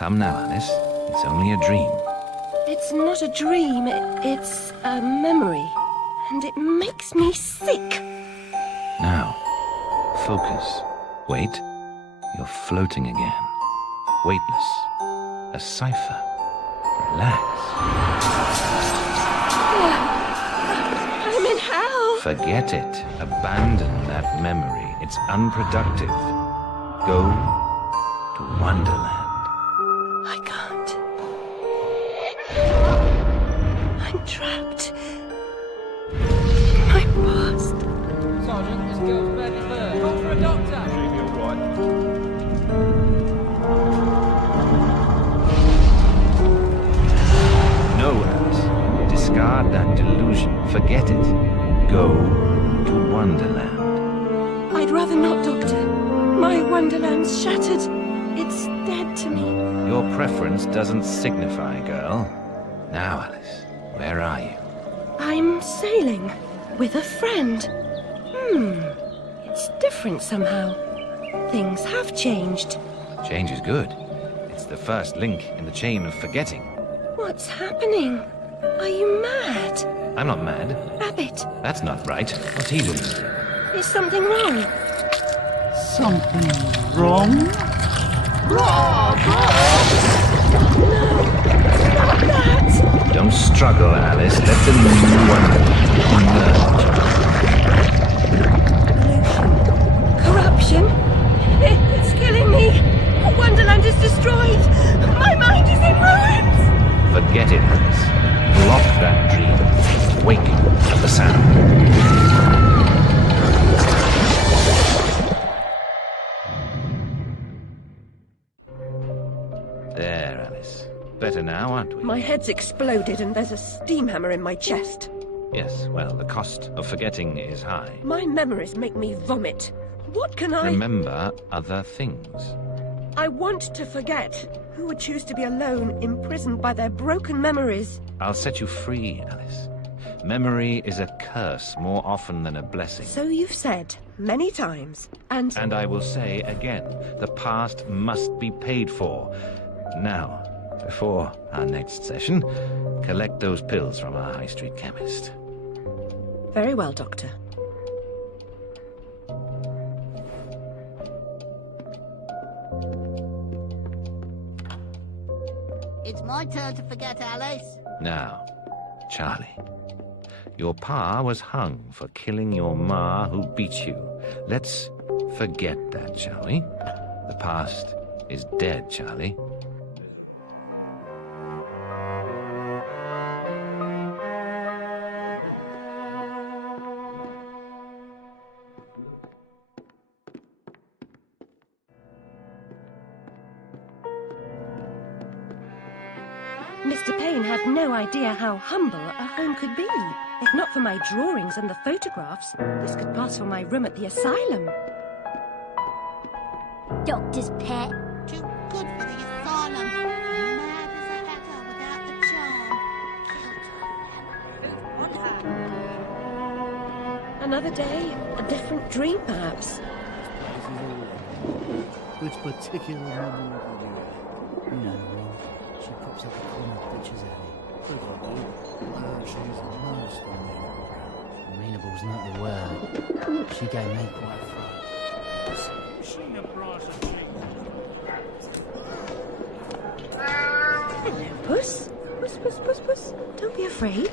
Come now, Alice. It's only a dream. It's not a dream, it's a memory. And it makes me sick. Now, focus. Wait. You're floating again. Weightless. A cipher. Relax. I'm in hell. Forget it. Abandon that memory. It's unproductive. Go to Wonderland. I can't. I'm trapped. My past. Sergeant, this girl's badly burned. Call for a doctor. She'll be all right. No, Alice. Discard that delusion. Forget it. Go to Wonderland. I'd rather not, Doctor. My Wonderland's shattered. It's dead to me. Your preference doesn't signify, girl. Now, Alice, where are you? I'm sailing with a friend. It's different somehow. Things have changed. Change is good. It's the first link in the chain of forgetting. What's happening? Are you mad? I'm not mad. Rabbit, That's not right. What's he doing? is something wrong? Something wrong? Not that! Don't struggle, Alice. Let the new Wonderland emerge. Corruption? It's killing me! Wonderland is destroyed! My mind is in ruins! Forget it, Alice. Block that dream. Wake at the sound. There, Alice. Better now, aren't we? My head's exploded and there's a steam hammer in my chest. Yes, well, the cost of forgetting is high. My memories make me vomit. What can I... Remember other things. I want to forget. Who would choose to be alone, imprisoned by their broken memories? I'll set you free, Alice. Memory is a curse more often than a blessing. So you've said many times, and... And I will say again, the past must be paid for. Now, before our next session, collect those pills from our high street chemist. Very well, Doctor. It's my turn to forget, Alice. Now, Charlie, your pa was hung for killing your ma who beat you. Let's forget that, shall we? The past is dead, Charlie. Mr. Payne had no idea how humble a home could be. If not for my drawings and the photographs, this could pass for my room at the asylum. Doctor's pet. Too good for the asylum. Mad as a hatter without the charm. Another day, a different dream, perhaps. Which particular memory did you have? You know, she pops up the comic pictures at it. Look, I do. She's the most amenable. Amenable's not the word. She gave me quite far. Hello, Puss. Puss, puss, puss, puss. Don't be afraid.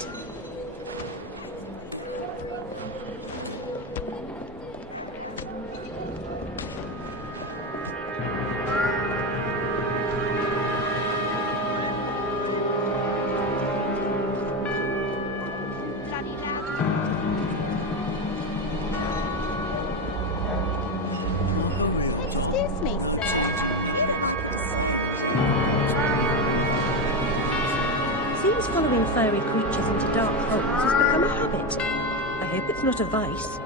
Excuse me, sir. Seems following furry creatures into dark holes has become a habit. I hope it's not a vice.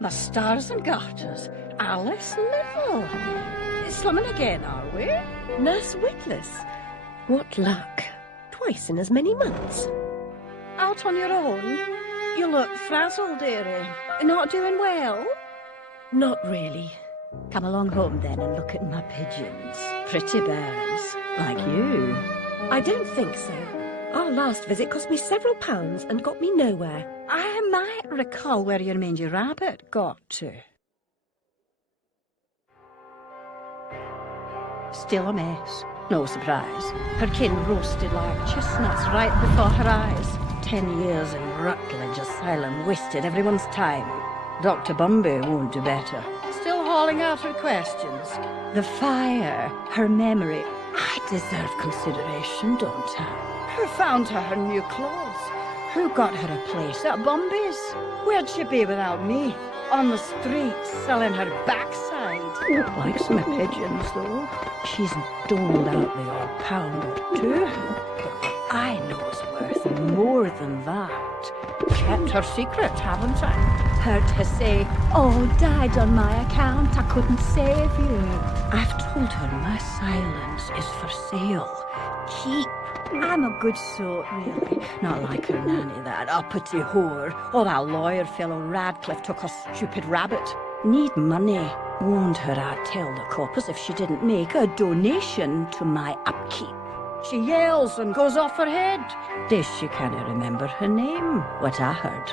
My stars and garters, Alice Little. Slumming again, are we? Nurse Witless. What luck. Twice in as many months. Out on your own? You look frazzled, dearie. Not doing well? Not really. Come along home then and look at my pigeons. Pretty birds, like you. I don't think so. Our last visit cost me several pounds and got me nowhere. I might recall where your mangy rabbit got to. Still a mess. No surprise. Her kin roasted like chestnuts right before her eyes. 10 years in Rutledge Asylum wasted everyone's time. Dr. Bumby won't do better. Still hauling out her questions. The fire, her memory. I deserve consideration, don't I? Who found her new clothes? Who got her a place at Bumby's? Where'd she be without me? On the streets, selling her backside. Likes my pigeons, though. She's doled out the odd pound or two. But what I know is worth more than that. Kept her secret, haven't I? Heard her say, "Oh, died on my account, I couldn't save you." I've told her my silence is for sale. Keep. I'm a good sort, really. Not like her nanny, that uppity whore. Or that lawyer fellow Radcliffe took her stupid rabbit. Need money. Warned her I'd tell the coppers if she didn't make a donation to my upkeep. She yells and goes off her head. This she can't remember her name, what I heard.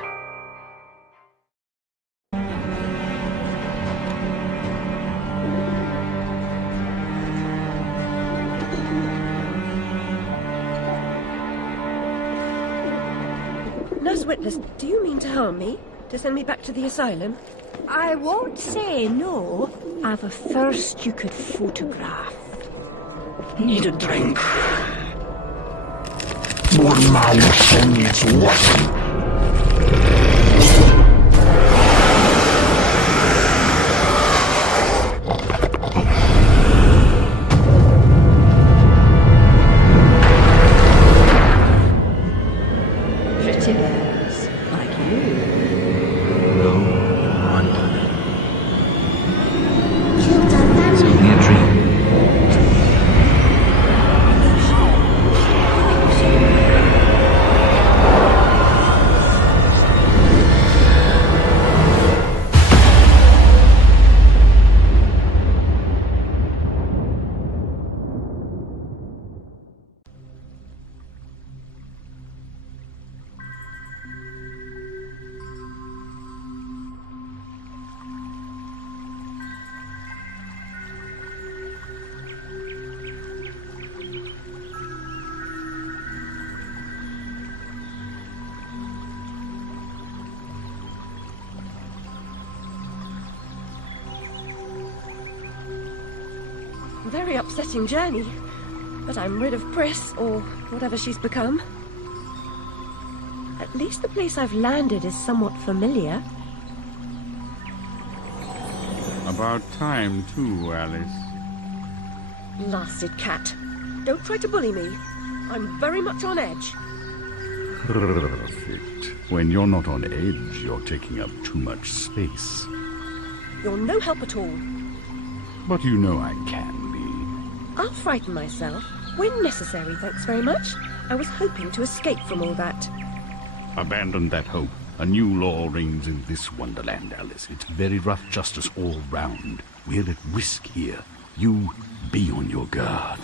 Nurse Witless, do you mean to harm me? To send me back to the asylum? I won't say no. I've a thirst you could photograph. Need a drink. More mouths needs washing. Pretty bears, like you. No Wonderland. It's only a dream. Very upsetting journey. But I'm rid of Pris, or whatever she's become. At least the place I've landed is somewhat familiar. About time, too, Alice. Blasted cat. Don't try to bully me. I'm very much on edge. Perfect. When you're not on edge, you're taking up too much space. You're no help at all. But you know I can be. I'll frighten myself. When necessary, thanks very much. I was hoping to escape from all that. Abandon that hope. A new law reigns in this Wonderland, Alice. It's very rough justice all round. We're at risk here. You be on your guard.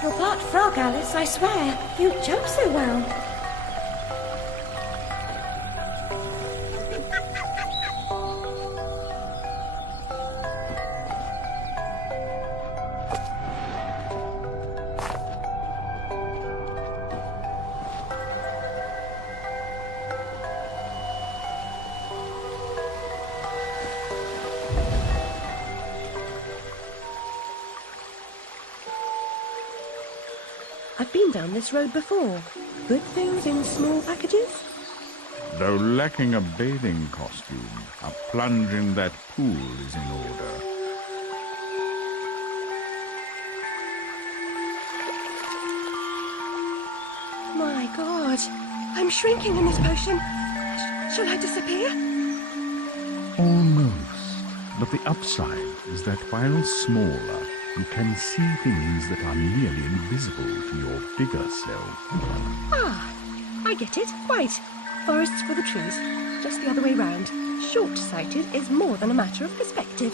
You're part frog, Alice, I swear. You jump so well. I've been down this road before. Good things in small packages? Though lacking a bathing costume, a plunge in that pool is in order. My God, I'm shrinking in this potion. Shall I disappear? Almost. But the upside is that while smaller, you can see things that are nearly invisible to your bigger self. Ah, I get it. Right. Forests for the trees. Just the other way round. Short-sighted is more than a matter of perspective.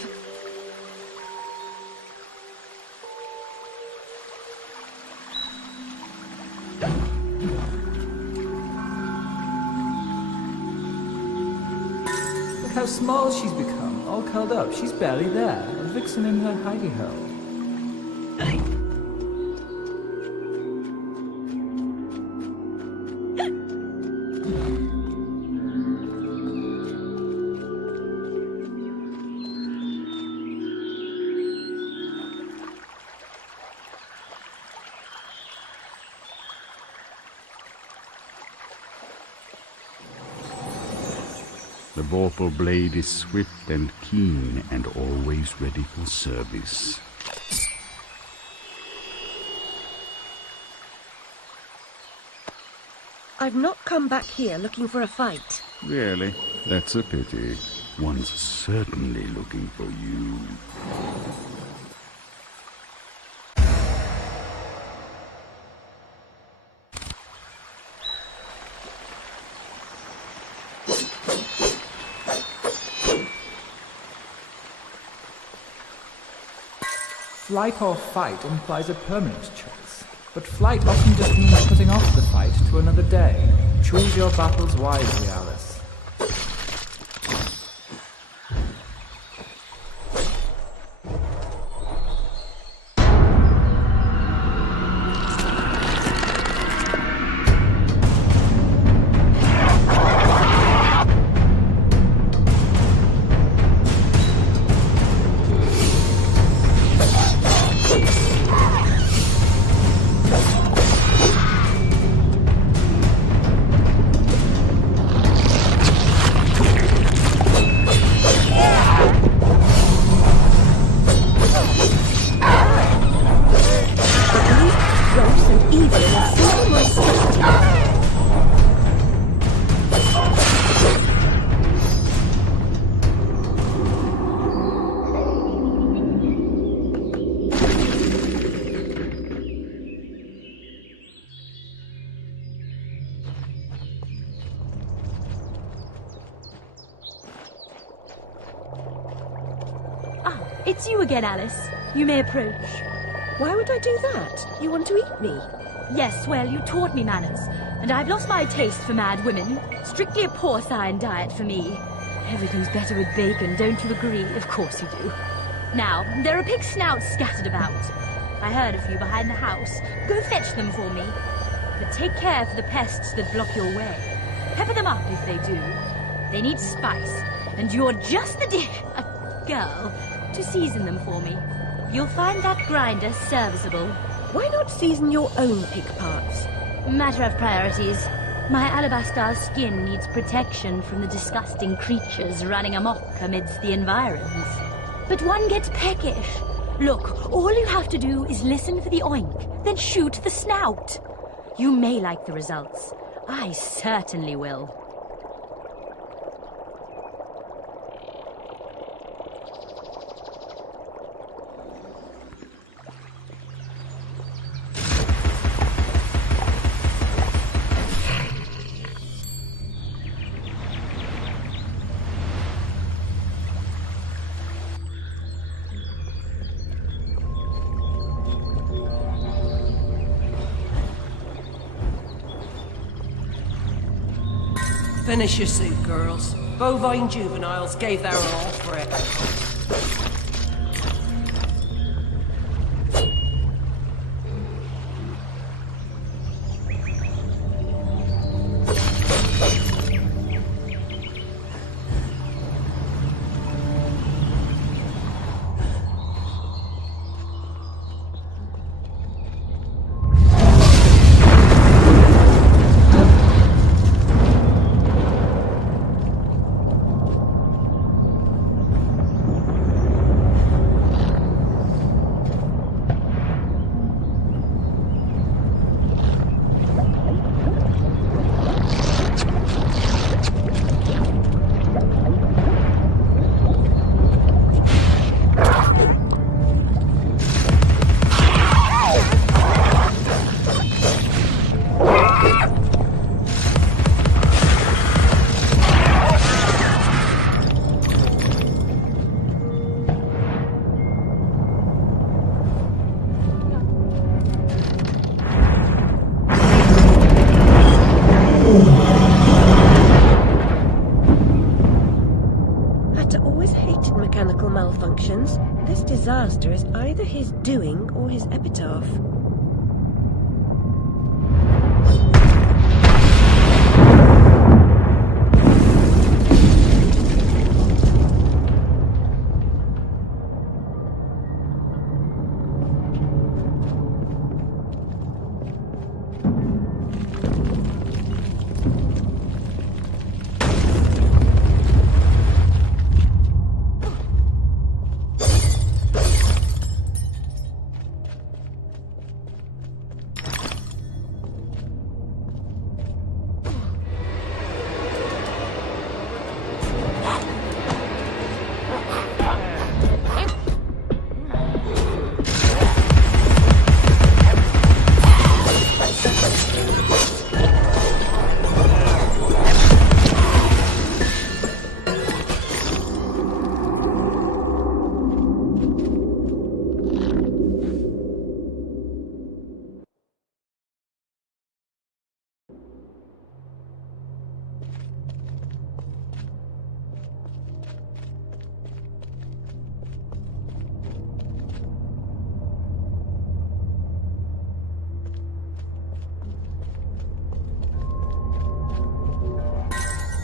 Look how small she's become, all curled up. She's barely there. A vixen in her hidey-hole. The vorpal blade is swift and keen and always ready for service. I've not come back here looking for a fight. Really? That's a pity. One's certainly looking for you. Flight or fight implies a permanent choice, but flight often just means putting off the fight to another day. Choose your battles wisely, Alice. It's you again, Alice. You may approach. Why would I do that? You want to eat me? Yes, well, you taught me manners, and I've lost my taste for mad women. Strictly a porcine diet for me. Everything's better with bacon, don't you agree? Of course you do. Now, there are pig snouts scattered about. I heard a few behind the house. Go fetch them for me. But take care for the pests that block your way. Pepper them up if they do. They need spice, and you're just the girl to season them for me. You'll find that grinder serviceable. Why not season your own pig parts? Matter of priorities. My alabaster skin needs protection from the disgusting creatures running amok amidst the environs. But one gets peckish. Look, all you have to do is listen for the oink, then shoot the snout. You may like the results. I certainly will. Finish your soup, girls. Bovine juveniles gave their all for it. always hated mechanical malfunctions. This disaster is either his doing or his epitaph.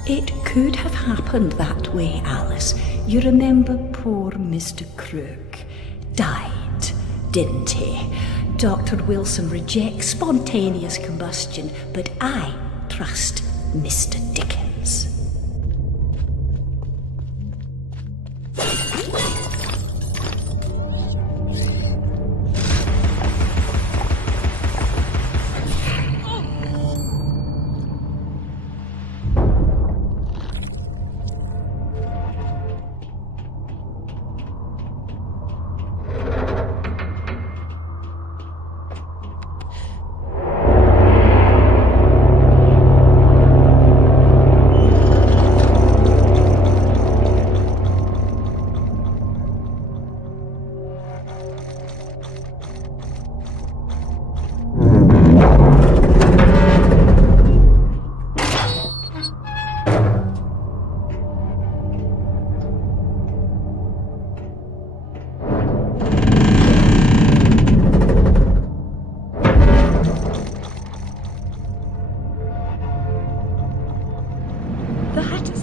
It could have happened that way, Alice. You remember poor Mr. Crook died, didn't he? Dr. Wilson rejects spontaneous combustion, but I trust Mr. Dickens.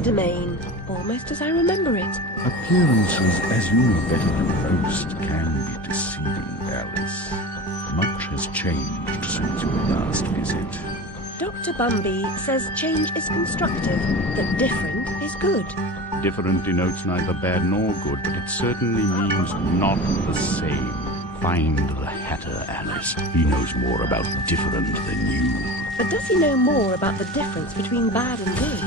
Domain, almost as I remember it. Appearances, as you know better than most, can be deceiving, Alice. Much has changed since your last visit. Dr. Bumby says change is constructive, that different is good. Different denotes neither bad nor good, but it certainly means not the same. Find the Hatter, Alice. He knows more about different than you. But does he know more about the difference between bad and good?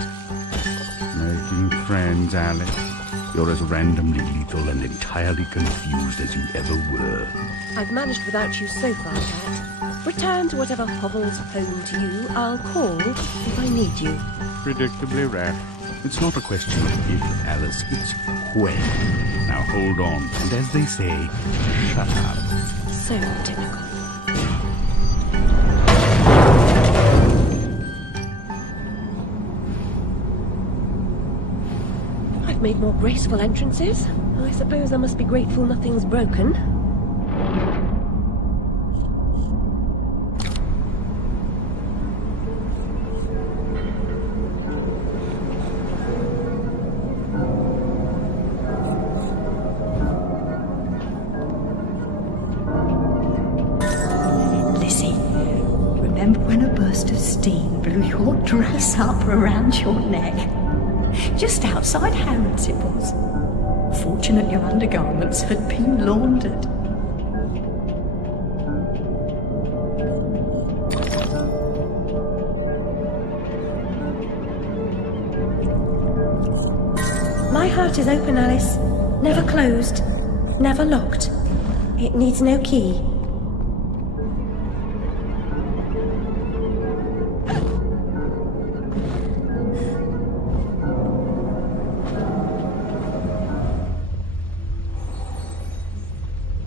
Making friends, Alice. You're as randomly lethal and entirely confused as you ever were. I've managed without you so far, Cat. Return to whatever hovels home to you. I'll call if I need you. Predictably rash. It's not a question of if, Alice, it's when. Now hold on, and as they say, shut up. So typical. I've made more graceful entrances. I suppose I must be grateful nothing's broken. Remember when a burst of steam blew your dress up around your neck? Just outside Harrods it was. Fortunate your undergarments had been laundered. My heart is open, Alice. Never closed. Never locked. It needs no key.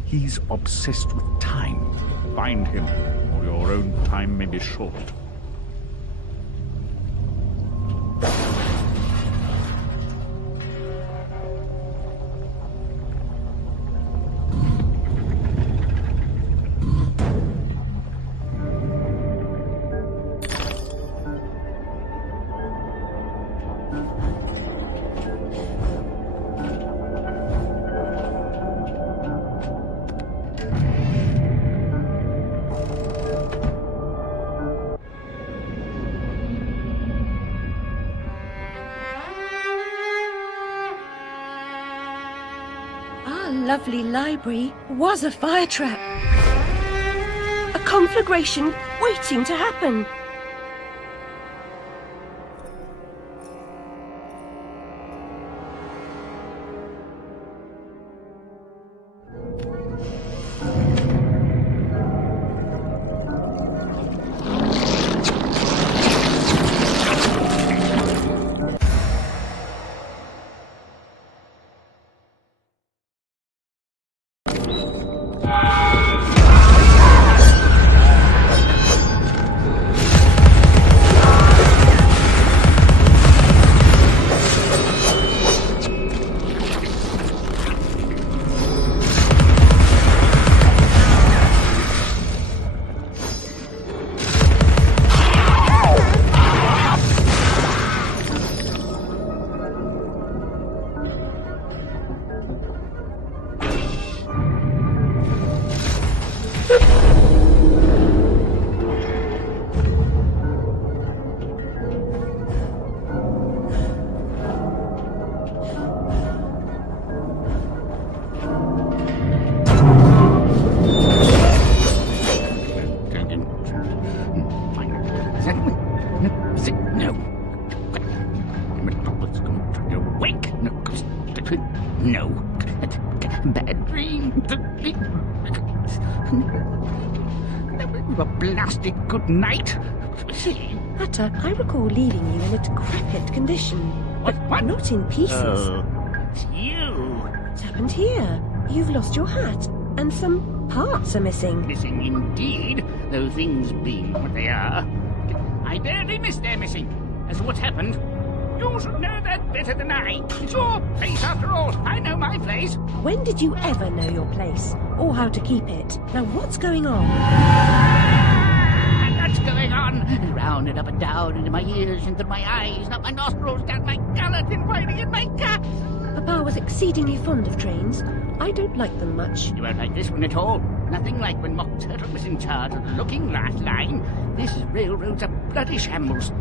He's obsessed with time. Find him, or your own time may be short. lovely library was a fire trap. A conflagration waiting to happen. No. Bad dream. A blasted good night. Hatter, I recall leaving you in a decrepit condition. What? Not in pieces. Oh, it's you. What's happened here? You've lost your hat, and some parts are missing. Missing indeed, though things being what they are. I barely missed their missing. As to what's happened, you should know that better than I. It's your place after all. I know my place. When did you ever know your place? Or how to keep it? Now what's going on? What's going on? Round and up and down, into my ears, into my eyes, up my nostrils, down my gullet, and riding in my guts. Papa was exceedingly fond of trains. I don't like them much. You won't like this one at all. Nothing like when Mock Turtle was in charge of the looking glass line. This railroad's a bloody shambles.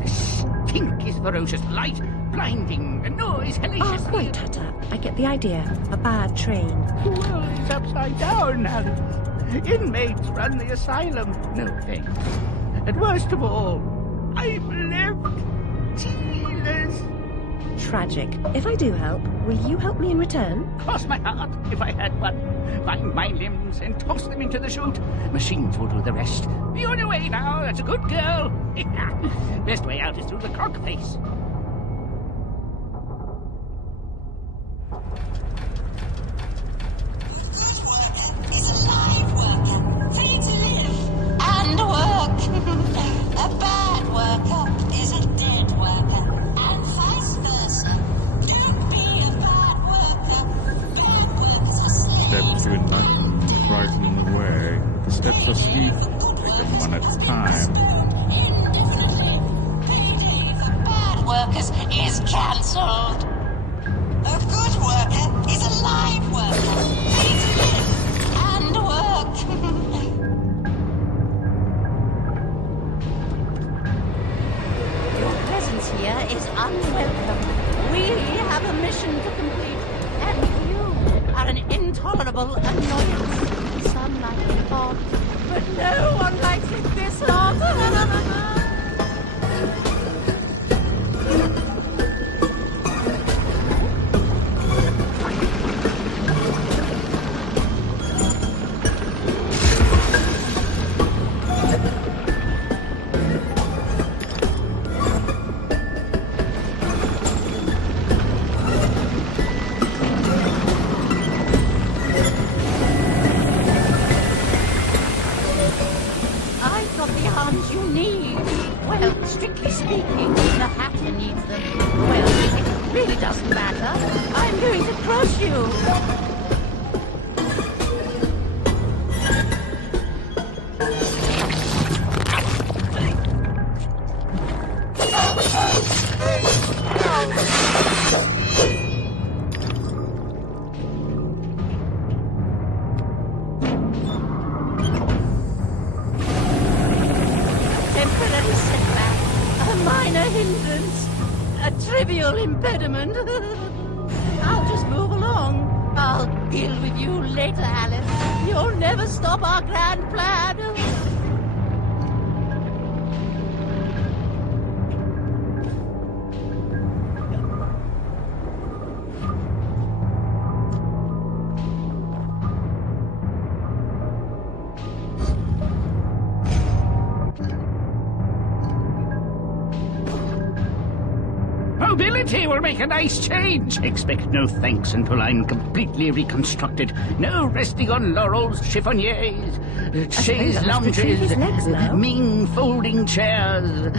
The stink is ferocious, light blinding, the noise hellacious. Quite, Hatter. I get the idea. A bad train. The world is upside down, Alice. Inmates run the asylum. No thanks. And worst of all, I'm left tearless. Tragic. If I do help, will you help me in return? Cross my heart, if I had one. Find my limbs and toss them into the chute. Machines will do the rest. Be on your way now, that's a good girl. Best way out is through the clock face. Is a live worker, free to live and work. A bad worker is a dead worker, and vice versa. Don't be a bad worker. Bad workers are slaves. Steps to enlightenment frighten the way. The steps are steep. Take them one at a time. Indefinitely. Payday for bad workers is cancelled. A good worker is a live worker, free to live and work. Your presence here is unwelcome. We have a mission to complete, and you are an intolerable annoyance. Some like it hot, but no one likes it this hot. Impediment. I'll just move along. I I'll deal with you later, Alice. You'll never stop our grand plan. Mobility will make a nice change. Expect no thanks until I'm completely reconstructed. No resting on laurels, chiffoniers, chaise lounges, mean folding chairs,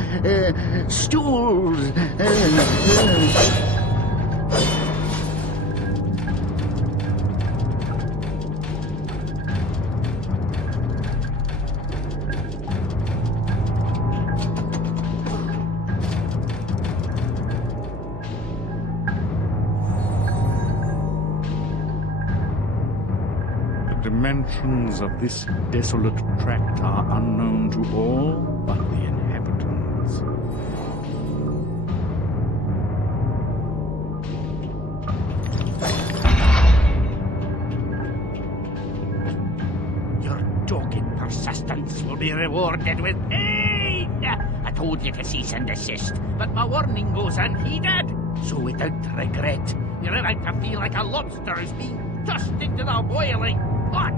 stools. The dimensions of this desolate tract are unknown to all but the inhabitants. Your dogged persistence will be rewarded with pain. I told you to cease and desist, but my warning goes unheeded. So without regret, you're about to feel like a lobster is being tossed into the boiling pot.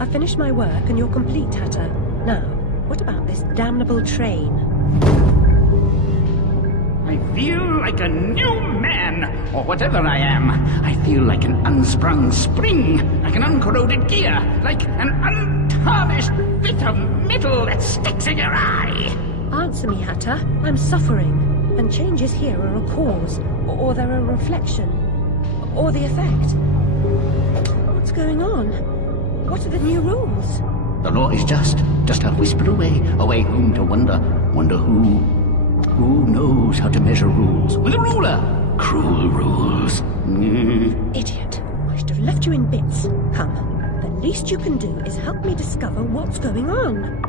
I've finished my work and you're complete, Hatter. Now, what about this damnable train? I feel like a new man, or whatever I am. I feel like an unsprung spring, like an uncorroded gear, like an untarnished bit of metal that sticks in your eye. Answer me, Hatter. I'm suffering. And changes here are a cause, or they're a reflection, or the effect. What's going on? What are the new rules? The law is just a whisper away home to wonder who. Who knows how to measure rules with a ruler? Cruel rules. Idiot. I should have left you in bits. Come, the least you can do is help me discover what's going on.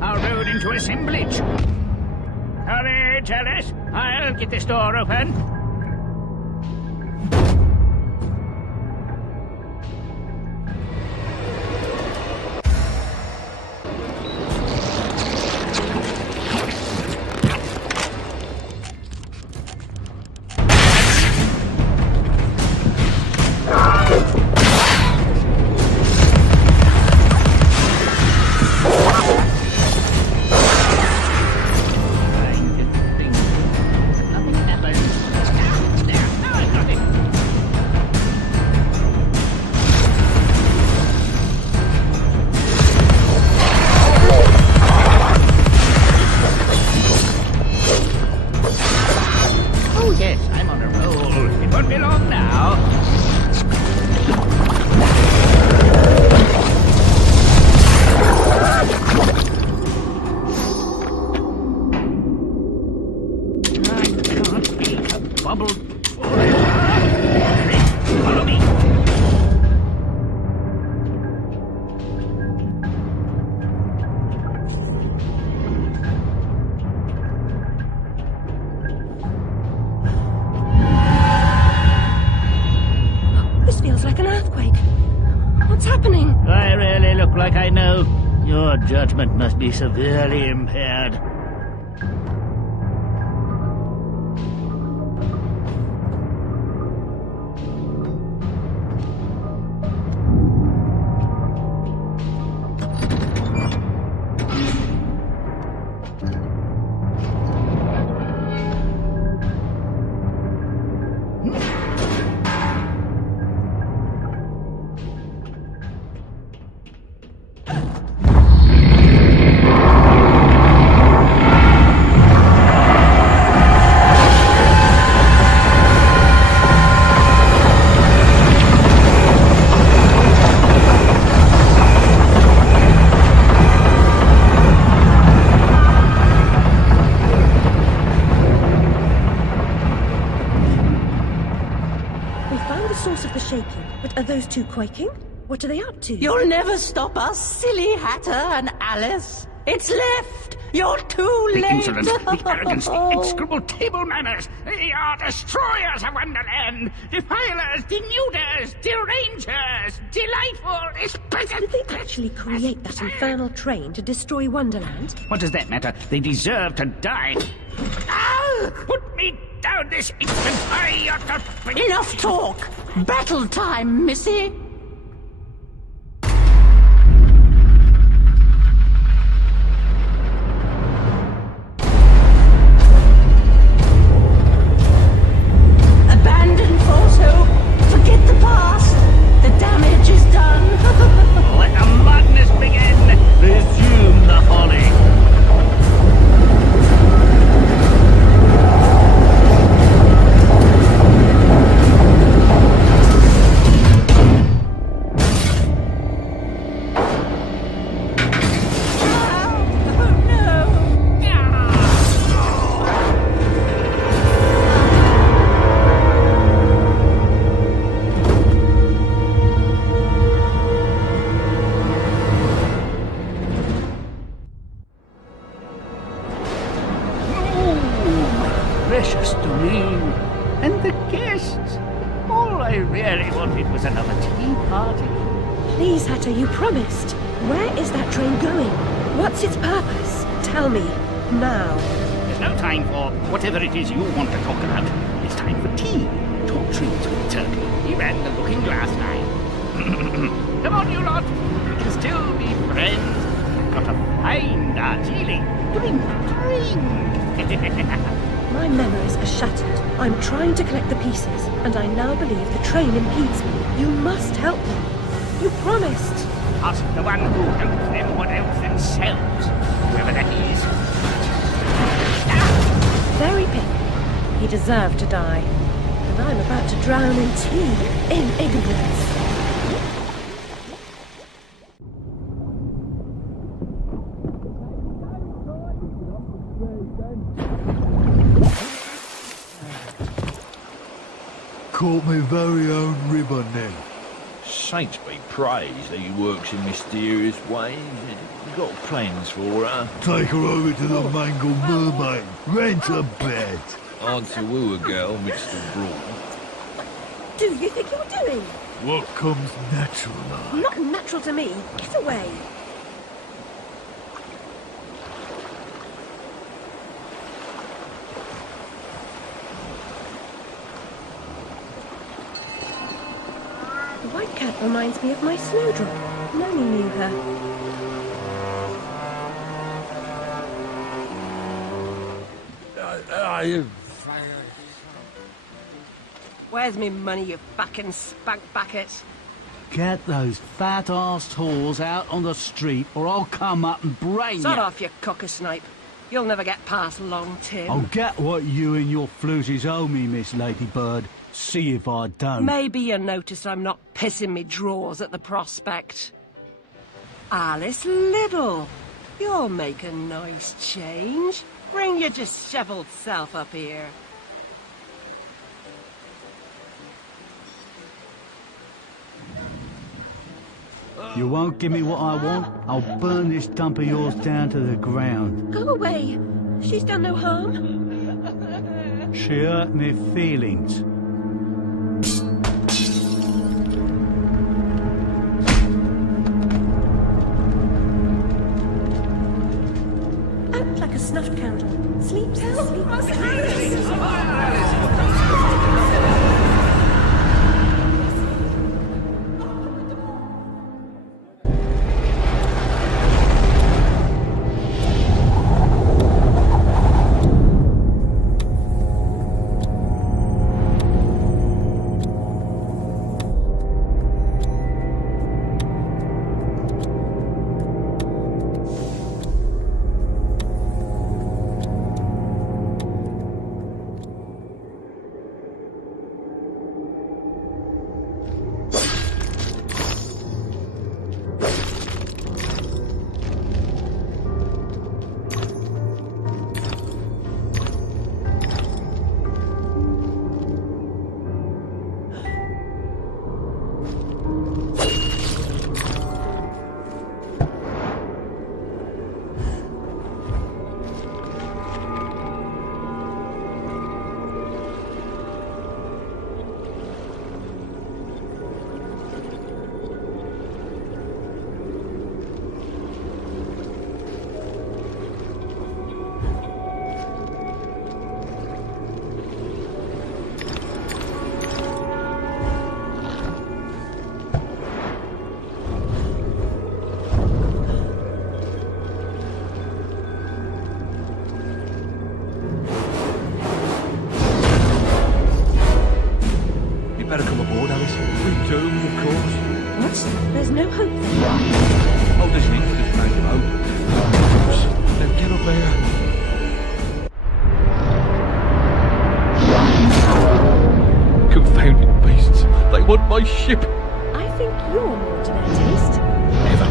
Our road into assemblage. Courage, Alice. I'll get this door open. Your judgment must be severely impaired. Are those two quaking? What are they up to? You'll never stop us, silly Hatter and Alice. It's left. You're too late. The insolence, the arrogance, the execrable table manners. They are destroyers of Wonderland. Defilers, denuders, derangers, delightful, Did they actually create that infernal train to destroy Wonderland? What does that matter? They deserve to die. Ah! Put me down this instant. I ought to... Enough talk. Battle time, missy. Abandon false hope. Forget the past. The damage is done. Let the madness begin. Resume the folly. Precious domain, And the guests. All I really wanted was another tea party. Please, Hatter, you promised. Where is that train going? What's its purpose? Tell me, now. There's no time for whatever it is you want to talk about. It's time for tea. Talk trees with Turkey. He ran the looking glass line. Come on, you lot. We can still be friends. I've got a fine Darjeeling. Drink. My memories are shattered. I'm trying to collect the pieces, and I now believe the train impedes me. You must help me. You promised. Ask the one who helps them what else themselves. Whoever that is. Very picky. He deserved to die. And I'm about to drown in tea, in ignorance. Caught me very own ribbon then. Saints be praised that he works in mysterious ways. You got plans for her? Take her over to the Mangled Mermaid. Rent a bed. Hard to woo a girl, Mr. Braun. Do you think you're doing? What comes natural, like? Not natural to me. Get away. The white cat reminds me of my snowdrop. Nanny knew her. Where's me money, you fucking spunk bucket? Get those fat-ass whores out on the street, or I'll come up and brain Sod you. off, you cocker-snipe. You'll never get past Long Tim. I'll get what you and your floozies owe me, Miss Ladybird. See if I don't. Maybe you noticed I'm not pissing me drawers at the prospect. Alice Liddell, you'll make a nice change. Bring your dishevelled self up here. You won't give me what I want? I'll burn this dump of yours down to the ground. Go away. She's done no harm. She hurt me feelings. Out like a snuffed candle. Sleep, sleep. Better come aboard, Alice. We do, of course. What? There's no hope. Oh, there's an English bank of hope. Now get up there. Confounded beasts. They want my ship. I think you're more to their taste. Never.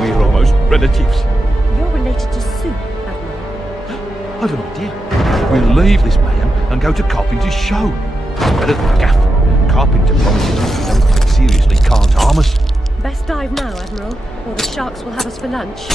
We're almost relatives. You're related to Sue, Admiral. I've an idea. We'll leave this man and go to Carpenter's show. It's better than Gaff. Carpenter promises if we don't take seriously can't harm us. Best dive now, Admiral, or the sharks will have us for lunch.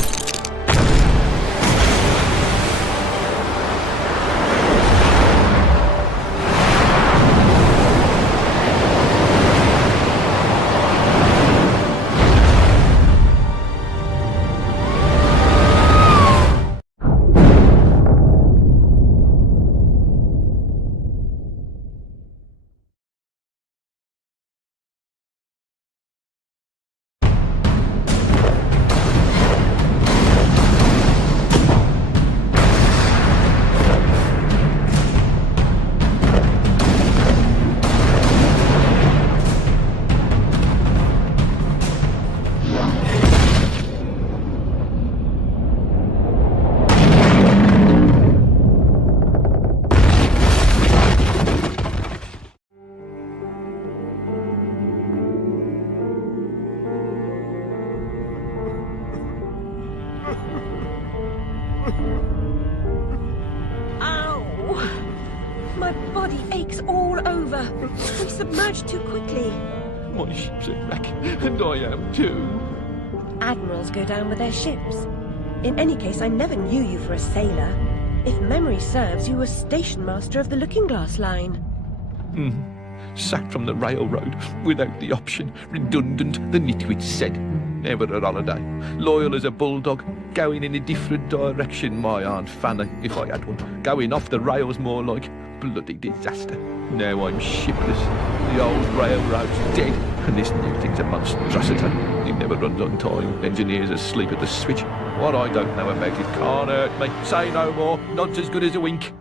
body aches all over. We submerged too quickly. My ship's a wreck, and I am too. Admirals go down with their ships. In any case, I never knew you for a sailor. If memory serves, you were station master of the Looking Glass line. Sacked from the railroad without the option. Redundant, the nitwit said. Never a holiday. Loyal as a bulldog. Going in a different direction, my Aunt Fanny, if I had one. Going off the rails more like. Bloody disaster. Now I'm shipless. The old railroad's dead, and this new thing's a monstrosity. It never runs on time. Engineers asleep at the switch. What I don't know about it can't hurt me. Say no more. Nod's as good as a wink.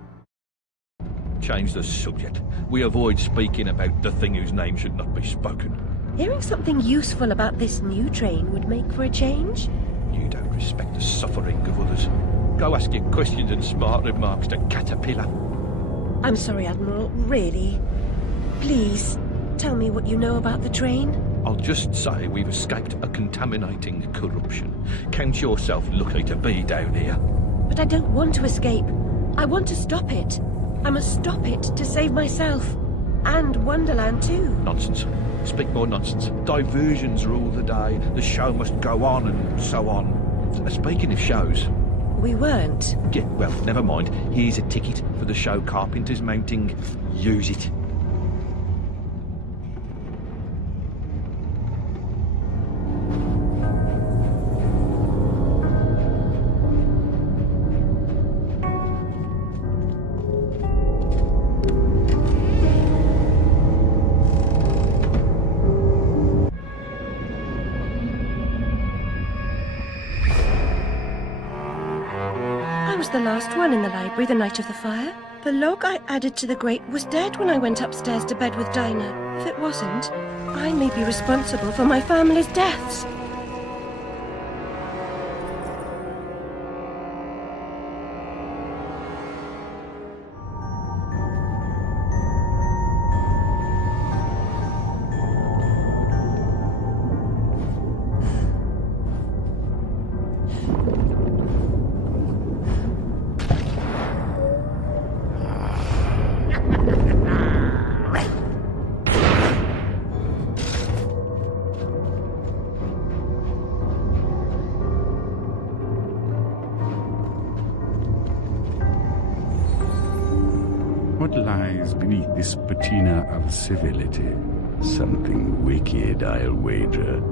Change the subject. We avoid speaking about the thing whose name should not be spoken. Hearing something useful about this new train would make for a change. You don't respect the suffering of others. Go ask your questions and smart remarks to Caterpillar. I'm sorry, Admiral, really. Please, tell me what you know about the train. I'll just say we've escaped a contaminating corruption. Count yourself lucky to be down here. But I don't want to escape. I want to stop it. I must stop it to save myself. And Wonderland too. Nonsense. Speak more nonsense. Diversions rule the day. The show must go on and so on. Speaking of shows... We weren't. Yeah, well, never mind. Here's a ticket for the show Carpenter's mounting. Use it. The last one in the library the night of the fire. The log I added to the grate was dead when I went upstairs to bed with Dinah. If it wasn't, I may be responsible for my family's deaths. What lies beneath this patina of civility? Something wicked, I'll wager.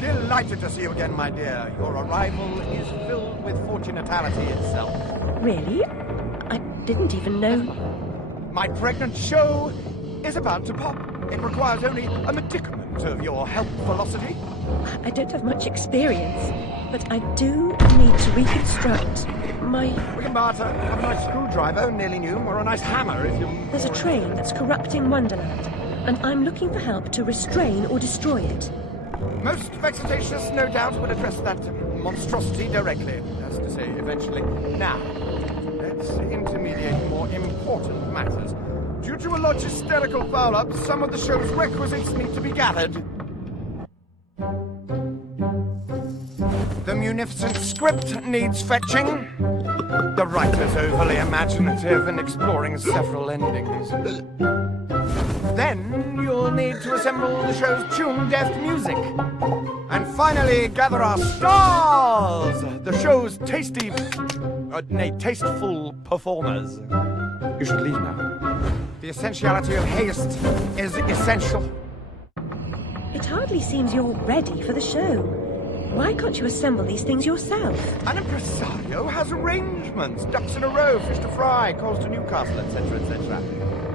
Delighted to see you again, my dear. Your arrival is filled with fortunatality itself. Really? I didn't even know. My pregnant show is about to pop. It requires only a medicament of your health velocity. I don't have much experience, but I do need to reconstruct my... We can barter a nice screwdriver, nearly new, or a nice hammer if you... There's a train that's corrupting Wonderland, and I'm looking for help to restrain or destroy it. Most vexatious, no doubt, would address that monstrosity directly, as to say, eventually. Now, let's intermediate more important matters. Due to a logisterical foul-up, some of the show's requisites need to be gathered. The munificent script needs fetching. The writer's overly imaginative and exploring several endings. Then you'll need to assemble the show's tune-deaf music. And finally, gather our stars! The show's tasteful performers. You should leave now. The essentiality of haste is essential. It hardly seems you're ready for the show. Why can't you assemble these things yourself? An impresario has arrangements. Ducks in a row, fish to fry, calls to Newcastle, etc., etc.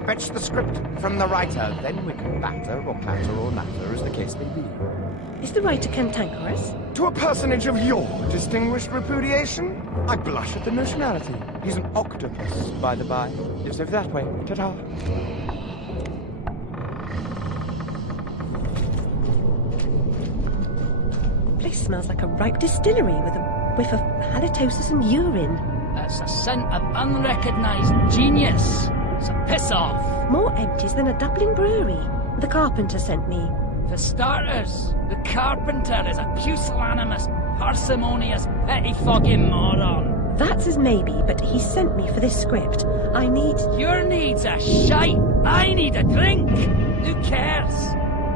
Fetch the script from the writer, then we can batter or patter or natter, as the case may be. Is the writer cantankerous? To a personage of your distinguished repudiation, I blush at the nationality. He's an octopus, by the by. Lives over that way. Ta-ta. Place smells like a ripe distillery with a whiff of halitosis and urine. That's a scent of unrecognised genius. So piss off. More empties than a Dublin brewery. The carpenter sent me. For starters, the carpenter is a pusillanimous, parsimonious, pettifogging moron. That's as maybe, but he sent me for this script. I need... Your needs are shite. I need a drink. Who cares?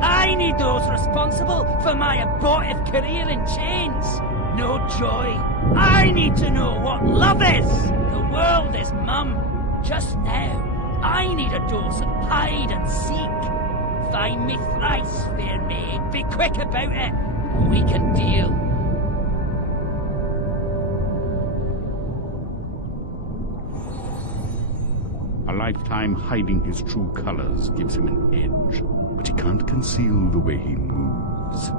I need those responsible for my abortive career in chains. No joy. I need to know what love is. The world is mum. Just now, I need a dose of hide and seek. Find me thrice, fair maid. Be quick about it. We can deal. A lifetime hiding his true colors gives him an edge, but he can't conceal the way he moves.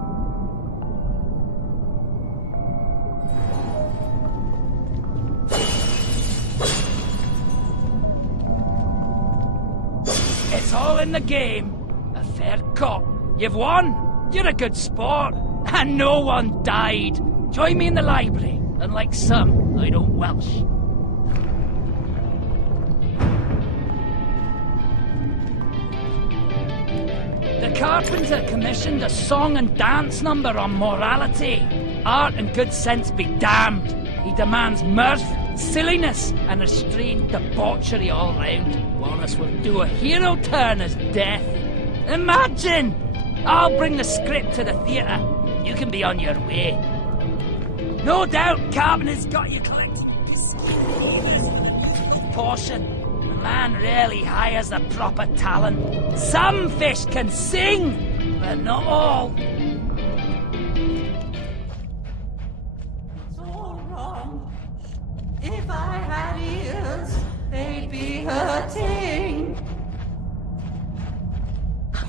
It's all in the game. A fair cop. You've won. You're a good sport. And no one died. Join me in the library. Unlike some, I don't welsh. The carpenter commissioned a song and dance number on morality. Art and good sense be damned. He demands mirth, silliness, and restrained debauchery all round. Wallace will do a hero turn as death. Imagine! I'll bring the script to the theatre. You can be on your way. No doubt Carpenter's got you collecting portion. The man rarely hires the proper talent. Some fish can sing, but not all. It's all wrong. If I had ears, they'd be hurting.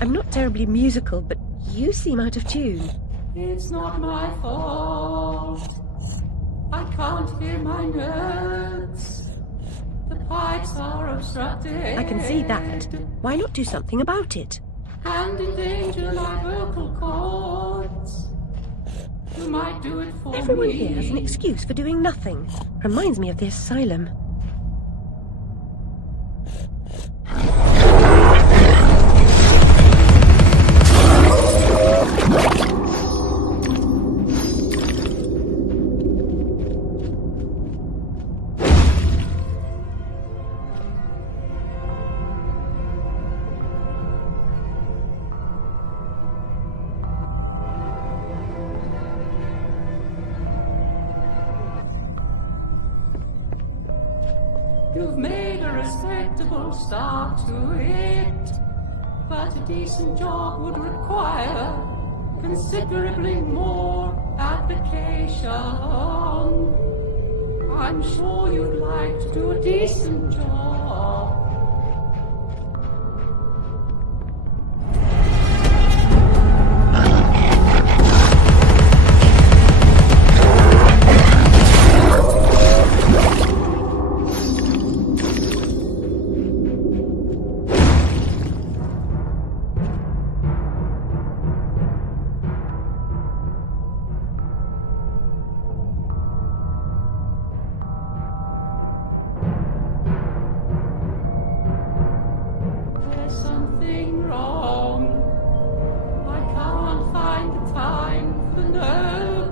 I'm not terribly musical, but you seem out of tune. It's not my fault. I can't hear my notes. The pipes are obstructed. I can see that. Why not do something about it? And endanger my vocal cords. You might do it for Everyone me. here has an excuse for doing nothing. Reminds me of the asylum. You've made a respectable start to it, but a decent job would require considerably more application. I'm sure you'd like to do a decent job.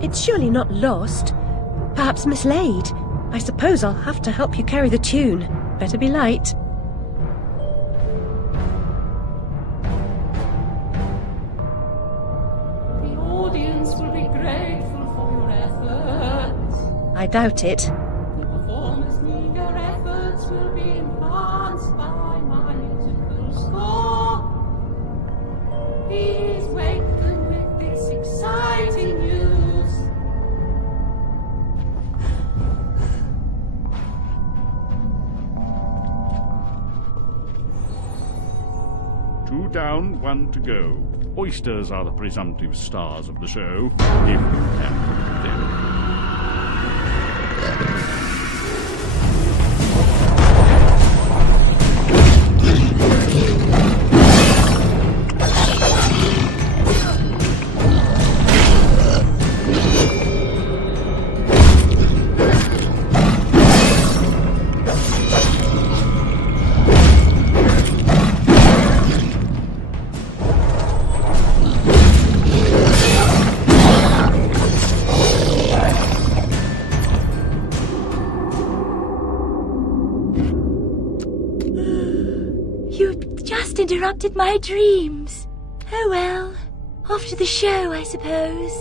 It's surely not lost. Perhaps mislaid. I suppose I'll have to help you carry the tune. Better be light. The audience will be grateful for your efforts. I doubt it. The performers' meager efforts will be enhanced by my musical score. Please wake them with this exciting news. 2 down, 1 to go. Oysters are the presumptive stars of the show, if you can put them. Interrupted my dreams. Oh well, off to the show, I suppose.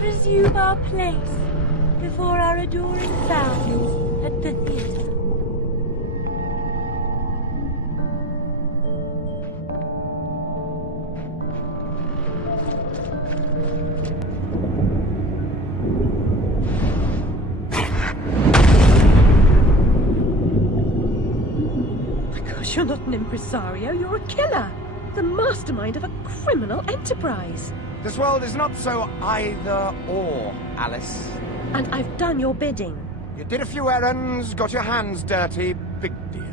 Resume our place before our adoring fans at the theatre. My gosh, you're not an impresario, you're a killer. The mastermind of a criminal enterprise. This world is not so either-or, Alice. And I've done your bidding. You did a few errands, got your hands dirty, big deal.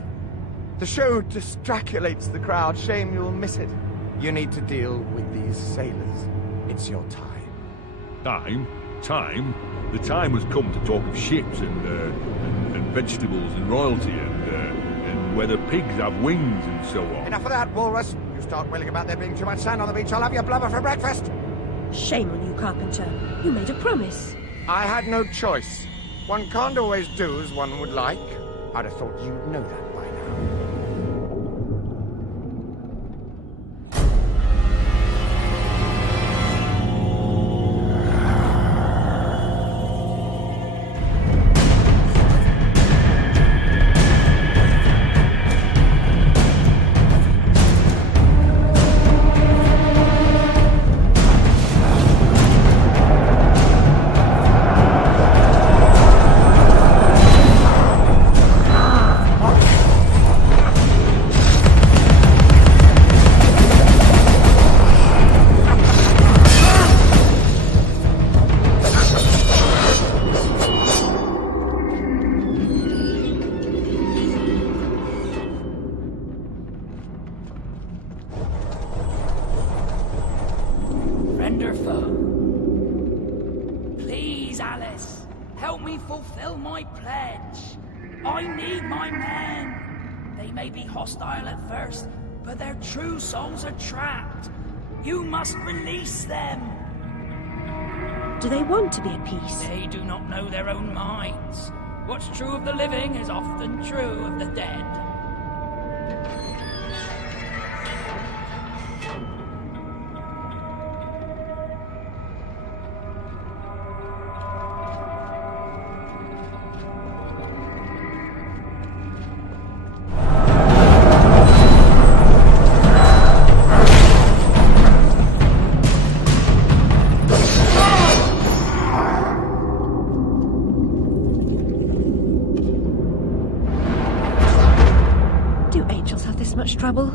The show distraculates the crowd, shame you'll miss it. You need to deal with these sailors. It's your time. Time? Time? The time has come to talk of ships and vegetables and royalty and whether pigs have wings and so on. Enough of that, Walrus. You start wailing about there being too much sand on the beach, I'll have your blubber for breakfast. Shame on you, Carpenter. You made a promise. I had no choice. One can't always do as one would like. I'd have thought you'd know that by now. Hostile at first, but their true souls are trapped. You must release them. Do they want to be at peace? They do not know their own minds. What's true of the living is often true of the dead. Trouble?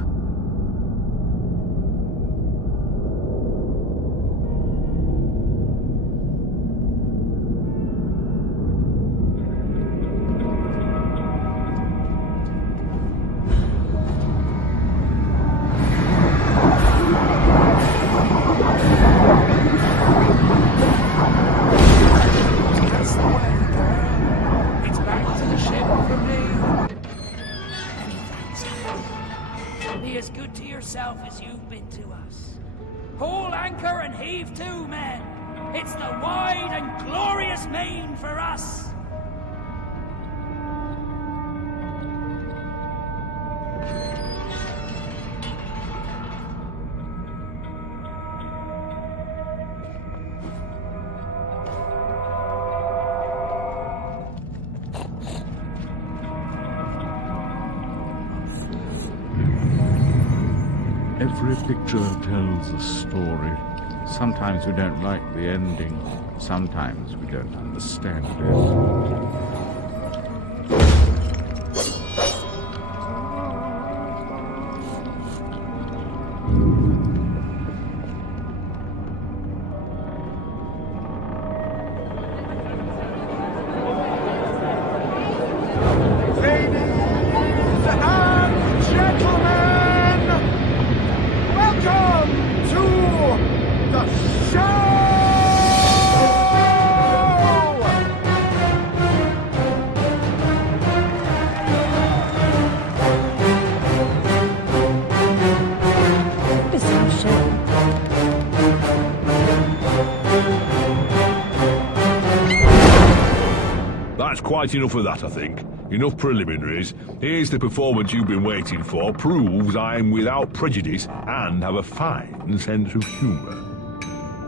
It's back to the ship for me. Be as good to yourself as you've been to us. Haul anchor and heave to, men. It's the wide and glorious main for us. Every picture tells a story. Sometimes we don't like the ending. Sometimes we don't understand it. Quite enough of that, I think. Enough preliminaries. Here's the performance you've been waiting for. Proves I'm without prejudice and have a fine sense of humour.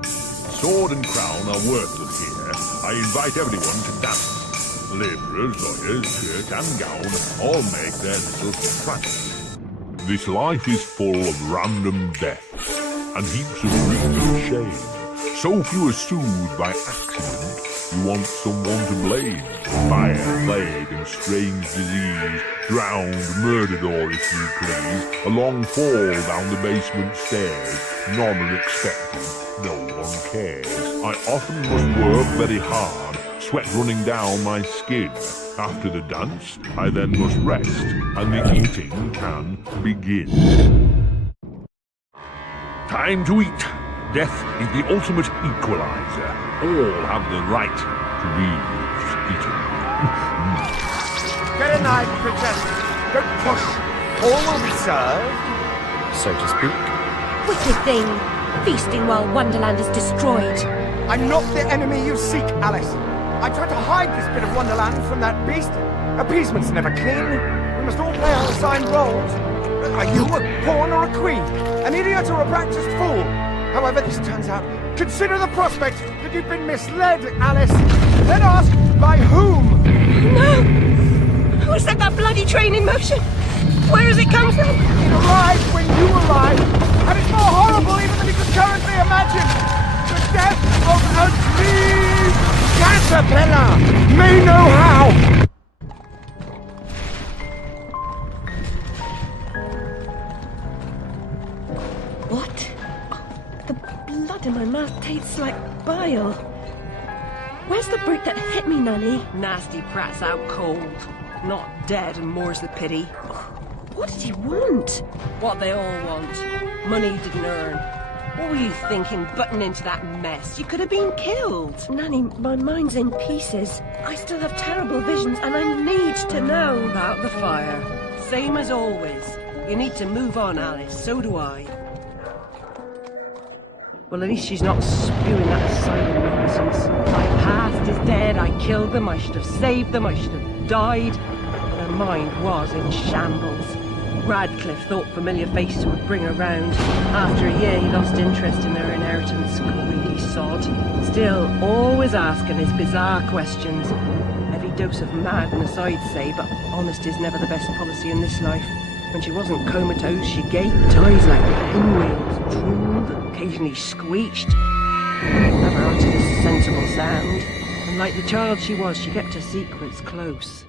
Sword and crown are worthless here. I invite everyone to dance. Labourers, lawyers, shirt and gown all make their little subtraction. This life is full of random deaths and heaps of grief and shame. So few are soothed by accident. You want someone to blame. Fire, plague, and strange disease. Drowned, murdered, or if you please, a long fall down the basement stairs. None are expected. No one cares. I often must work very hard, sweat running down my skin. After the dance, I then must rest, and the eating can begin. Time to eat. Death is the ultimate equalizer. All have the right to be eaten. Get a knife, Princess. Don't push. All will be served, so to speak. Wicked thing. Feasting while Wonderland is destroyed. I'm not the enemy you seek, Alice. I tried to hide this bit of Wonderland from that beast. Appeasement's never clean. We must all play our assigned roles. Are you a pawn or a queen? An idiot or a practiced fool? However this turns out, consider the prospect that you've been misled, Alice. Then ask, by whom? No! Who set that bloody train in motion? Where does it come from? It arrived when you arrived, and it's more horrible even than you could currently imagine. The death of a dream caterpillar may know how. What? The blood in my mouth tastes like bile. Where's the brute that hit me, Nanny? Nasty prat's out cold. Not dead, and more's the pity. What did he want? What they all want. Money he didn't earn. What were you thinking, butting into that mess? You could have been killed. Nanny, my mind's in pieces. I still have terrible visions, and I need to know. About the fire. Same as always. You need to move on, Alice. So do I. Well, at least she's not spewing that asylum nonsense. My past is dead, I killed them, I should have saved them, I should have died. But her mind was in shambles. Radcliffe thought familiar faces would bring her round. After a year, he lost interest in her inheritance, greedy sod. Still, always asking his bizarre questions. Heavy dose of madness, I'd say, but honesty's never the best policy in this life. When she wasn't comatose, she gaped, eyes like pinwheels, drooled, occasionally screeched. Never uttered a sensible sound. And like the child she was, she kept her secrets close.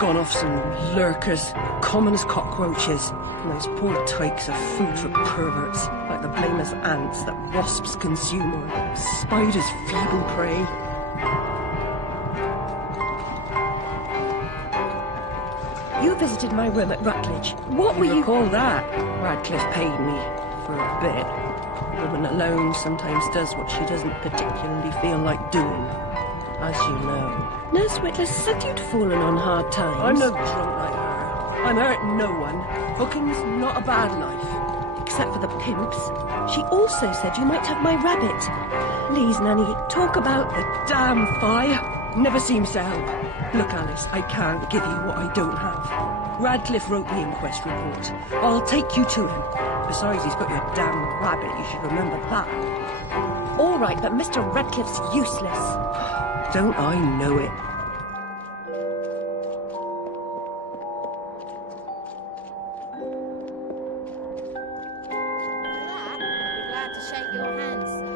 Gone off some lurkers, common as cockroaches. And those poor tykes are food for perverts, like the blameless ants that wasps consume or spiders' feeble prey. You visited my room at Rutledge. What were you... Recall that? Radcliffe paid me for a bit. A woman alone sometimes does what she doesn't particularly feel like doing. As you know. Nurse Whitler said you'd fallen on hard times. I'm no drunk like her. I'm hurting no one. Hooking's not a bad life. Except for the pimps. She also said you might have my rabbit. Please, Nanny, talk about the damn fire. Never seems to help. Look, Alice, I can't give you what I don't have. Radcliffe wrote the inquest report. I'll take you to him. Besides, he's got your damn rabbit. You should remember that. all right, but Mr. Radcliffe's useless. Don't I know it? I'll be glad to shake your hand, sir.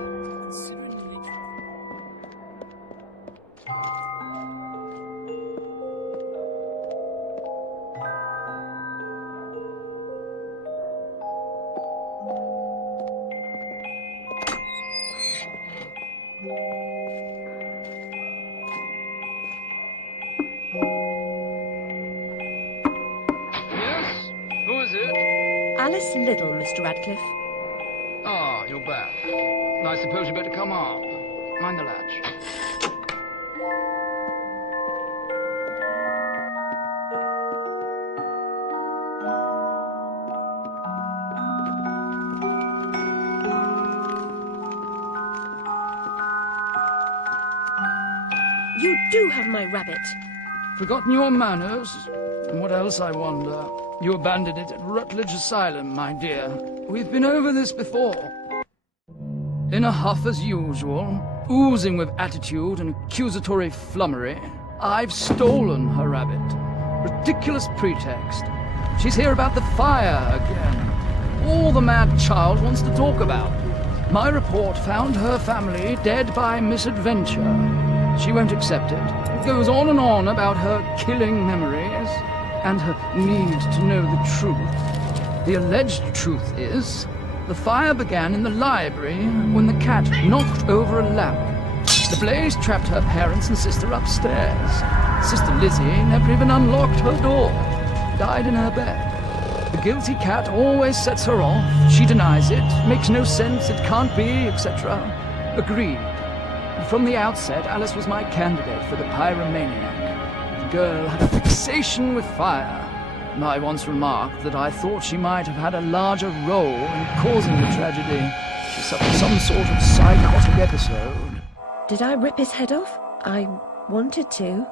Yes? Who is it? Alice Liddell, Mr. Radcliffe. Ah, you're back. I suppose you better come up. Mind the latch. You do have my rabbit. Forgotten your manners? And what else, I wonder? You abandoned it at Rutledge Asylum, my dear. We've been over this before. In a huff as usual, oozing with attitude and accusatory flummery, I've stolen her rabbit. Ridiculous pretext. She's here about the fire again. All the mad child wants to talk about. My report found her family dead by misadventure. She won't accept it. It goes on and on about her killing memories and her need to know the truth. The alleged truth is, the fire began in the library when the cat knocked over a lamp. The blaze trapped her parents and sister upstairs. Sister Lizzie never even unlocked her door. Died in her bed. The guilty cat always sets her off. She denies it. Makes no sense. It can't be, etc. Agreed. From the outset, Alice was my candidate for the pyromaniac. The girl had a fixation with fire. I once remarked that I thought she might have had a larger role in causing the tragedy. She suffered some sort of psychotic episode. Did I rip his head off? I wanted to.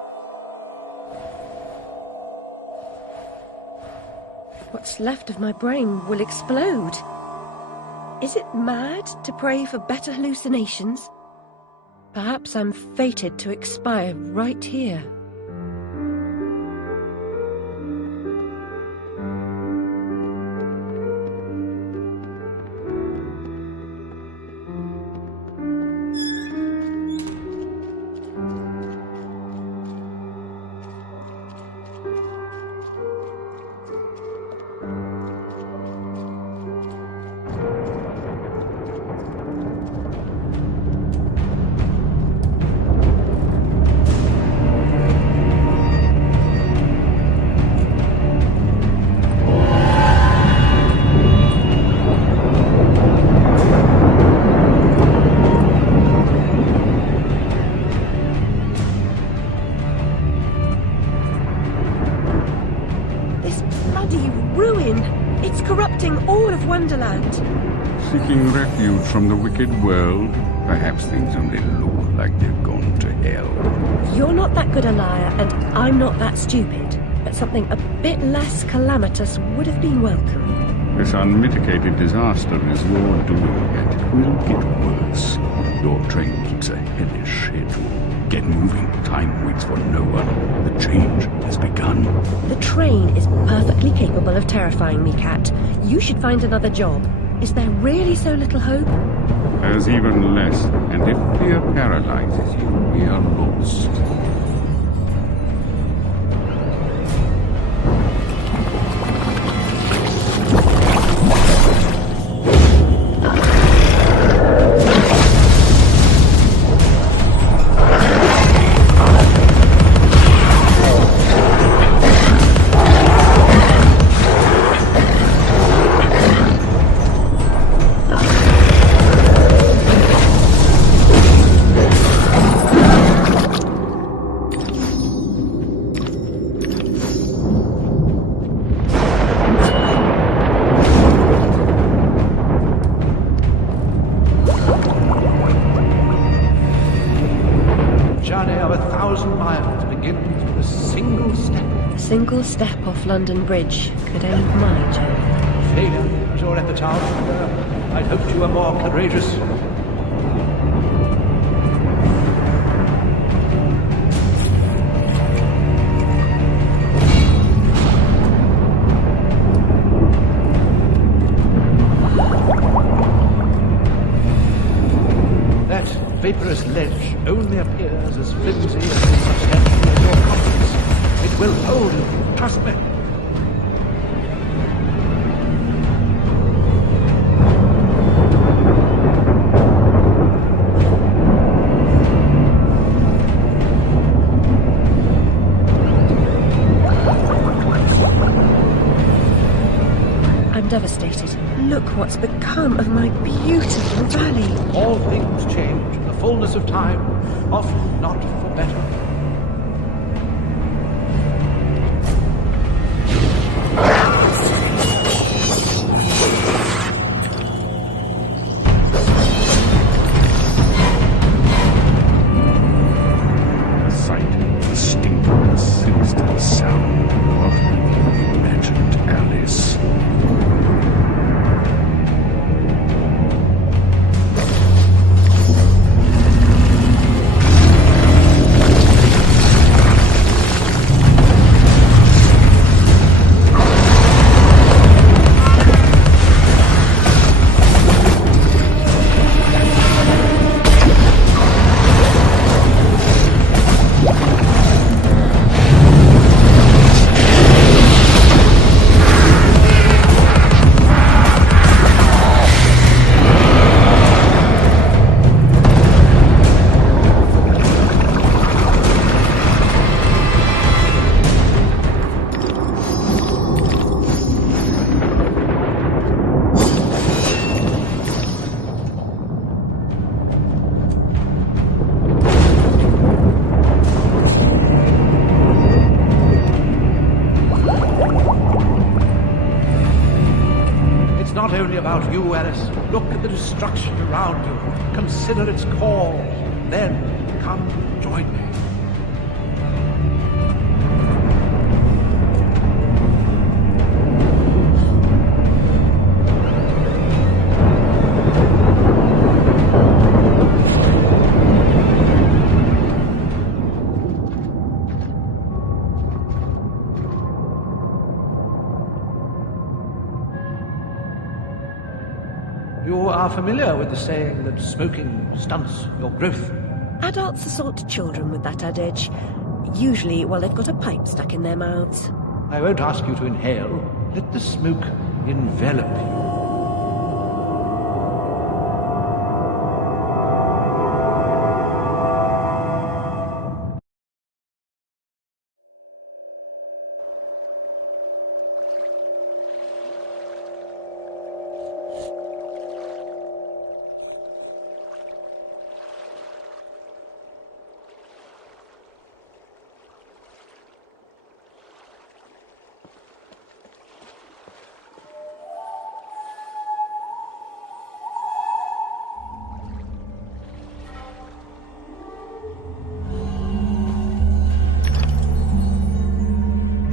What's left of my brain will explode. Is it mad to pray for better hallucinations? Perhaps I'm fated to expire right here. All of Wonderland. Seeking refuge from the wicked world, perhaps things only look like they've gone to hell. You're not that good a liar, and I'm not that stupid. But something a bit less calamitous would have been welcome. This unmitigated disaster is your doing, yet it will get worse. Your train keeps a hellish schedule. Get moving. Time waits for no one. The change has begun. The train is perfectly capable of terrifying me, Cat. You should find another job. Is there really so little hope? There's even less, and if fear paralyzes you, we are lost. Single step off London Bridge could end my journey. Failure was your epitaph. I'd hoped you were more courageous. vaporous ledge only appears as flimsy and insubstantial as your confidence. It will hold you, trust me. I'm devastated. Look what's become of my beautiful valley. All things change in the fullness of time, often not for better. Sight, the sting, the sinister sound of the imagined Alice. Not only about you, Alice. Look at the destruction around you. Consider its call. Then come join me. You are familiar with the saying that smoking stunts your growth? Adults assault children with that adage. Usually while they've got a pipe stuck in their mouths. I won't ask you to inhale. Let the smoke envelop you.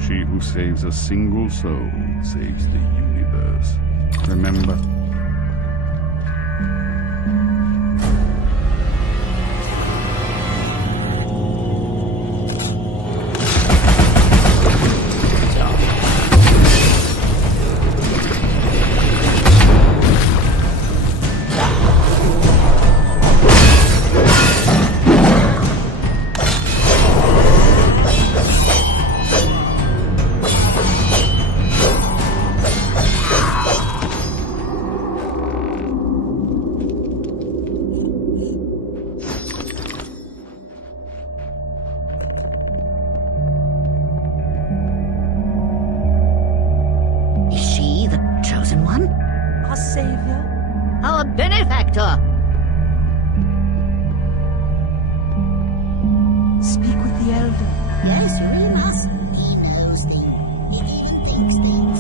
She who saves a single soul saves the universe. Remember? Our benefactor! Speak with the elder. Yes, we must. He knows things. He even thinks things.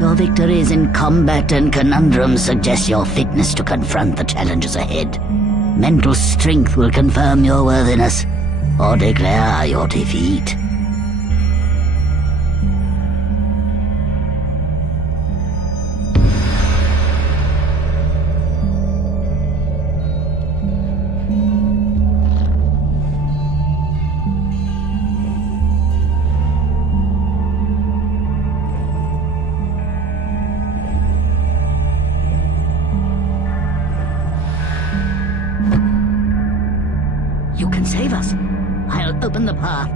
Your victories in combat and conundrums suggest your fitness to confront the challenges ahead. Mental strength will confirm your worthiness, or declare your defeat. save us. I'll open the path.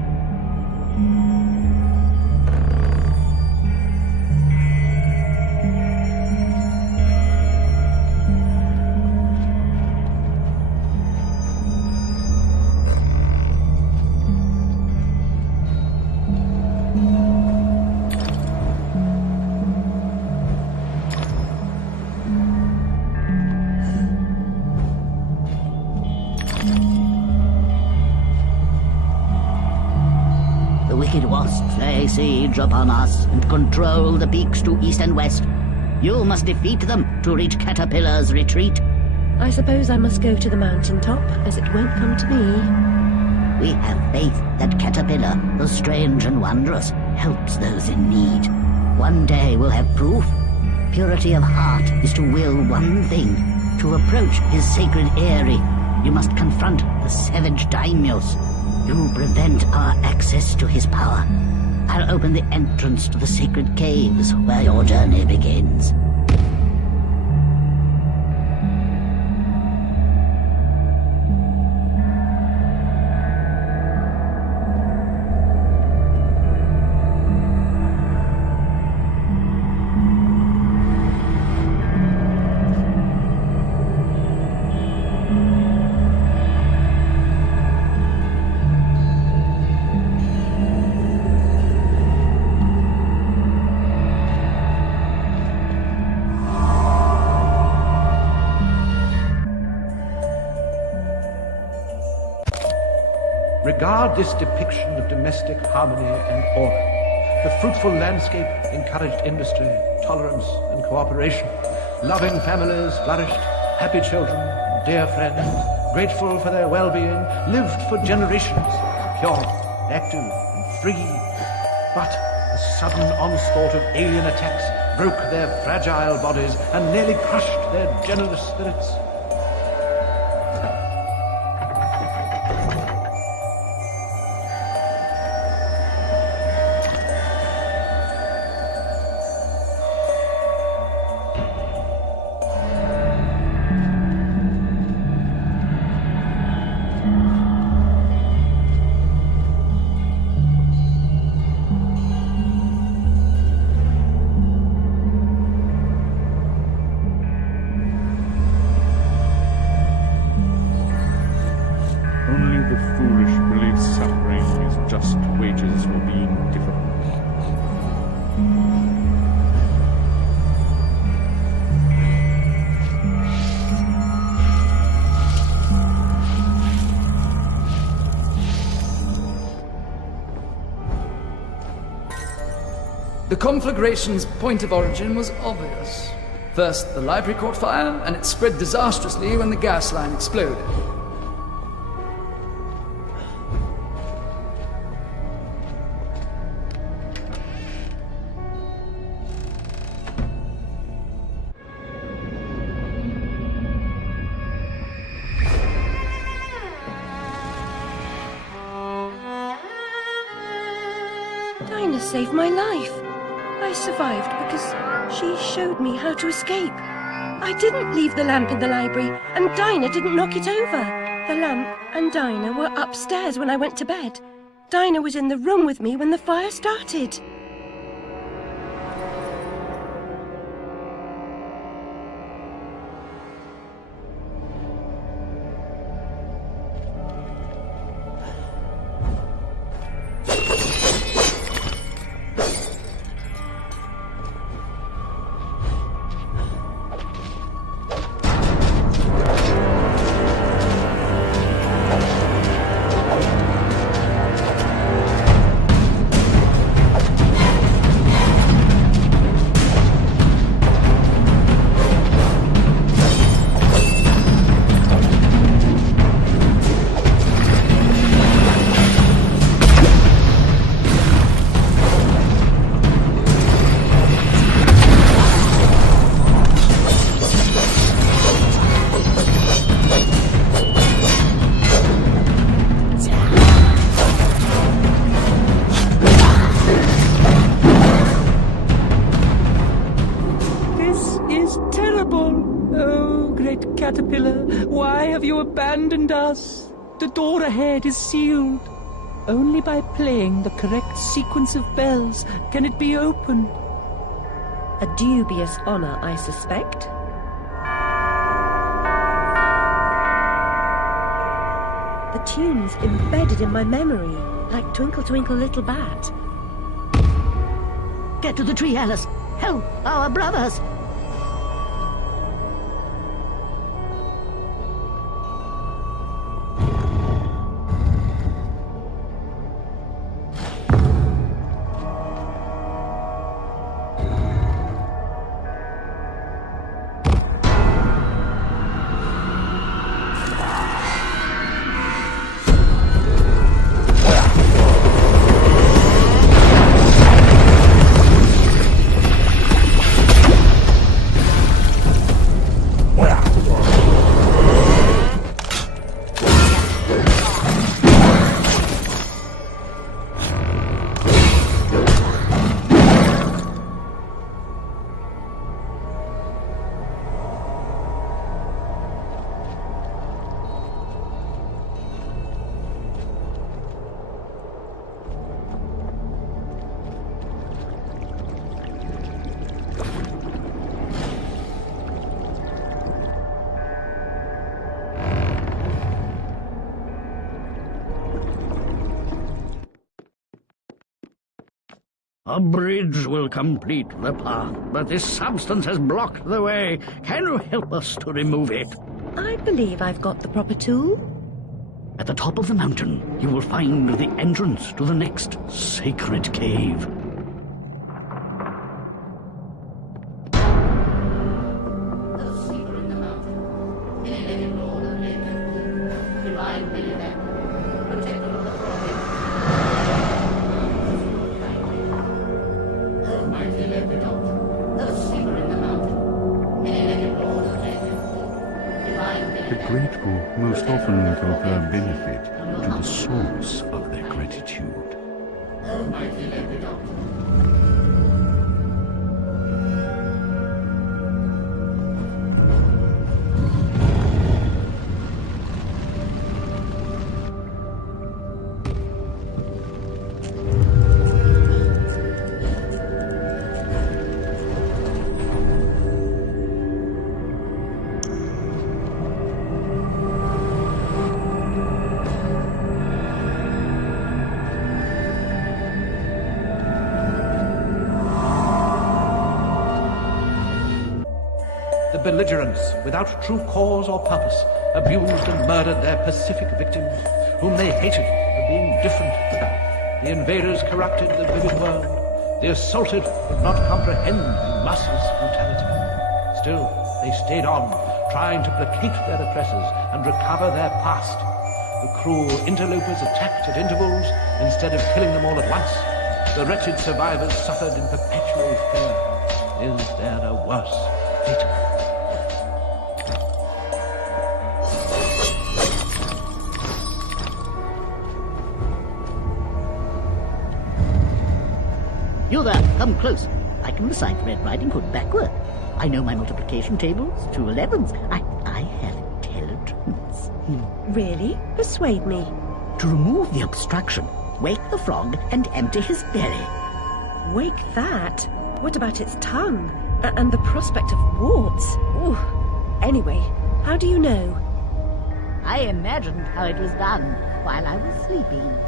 The wicked wasps lay siege upon us and control the peaks to east and west. You must defeat them to reach Caterpillar's retreat. I suppose I must go to the mountaintop, as it won't come to me. We have faith that Caterpillar, the strange and wondrous, helps those in need. One day we'll have proof. Purity of heart is to will one thing, to approach his sacred eyrie. You must confront the savage daimyos. You prevent our access to his power. I'll open the entrance to the sacred caves where your journey begins. Regard this depiction of domestic harmony and order. The fruitful landscape encouraged industry, tolerance, and cooperation. Loving families flourished, happy children, dear friends, grateful for their well-being, lived for generations, pure, active, and free. But a sudden onslaught of alien attacks broke their fragile bodies and nearly crushed their generous spirits. Only the foolish believe suffering is just wages for being difficult. The conflagration's point of origin was obvious. First, the library caught fire, and it spread disastrously when the gas line exploded. Dinah saved my life. I survived because she showed me how to escape. I didn't leave the lamp in the library, and Dinah didn't knock it over. The lamp and Dinah were upstairs when I went to bed. Dinah was in the room with me when the fire started. Caterpillar, why have you abandoned us? The door ahead is sealed. Only by playing the correct sequence of bells can it be opened. A dubious honor, I suspect. The tune's embedded in my memory, like Twinkle Twinkle Little Bat. Get to the tree, Alice. Help our brothers. A bridge will complete the path, but this substance has blocked the way. Can you help us to remove it? I believe I've got the proper tool. At the top of the mountain, you will find the entrance to the next sacred cave. The grateful most often confer benefit to the source of their gratitude. The belligerents, without true cause or purpose, abused and murdered their pacific victims, whom they hated for being different. The invaders corrupted the vivid world. They assaulted did not comprehend the merciless brutality. Still, they stayed on, trying to placate their oppressors and recover their past. The cruel interlopers attacked at intervals instead of killing them all at once. The wretched survivors suffered in perpetual fear. Is there a worse fate? You there, come close. I can recite Red Riding Hood backward. I know my multiplication tables, 2 11s. I have intelligence. Really? Persuade me. To remove the obstruction, wake the frog and empty his belly. Wake that? What about its tongue? And the prospect of warts? Ooh. Anyway, how do you know? I imagined how it was done while I was sleeping.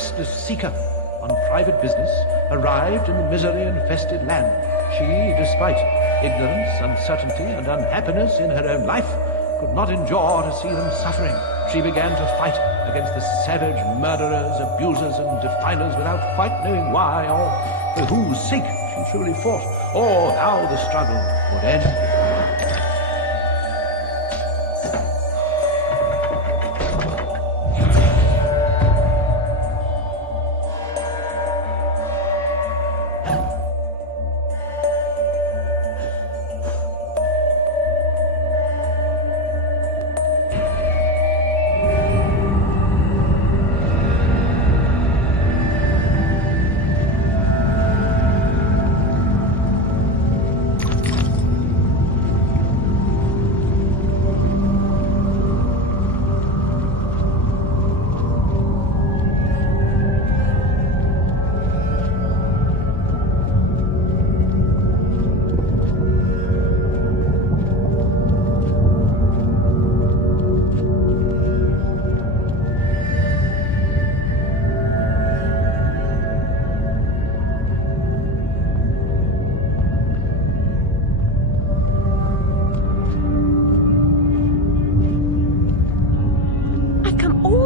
restless seeker on private business, arrived in the misery-infested land. She, despite ignorance, uncertainty, and unhappiness in her own life, could not endure to see them suffering. She began to fight against the savage murderers, abusers, and defilers without quite knowing why or for whose sake she truly fought, or how the struggle would end.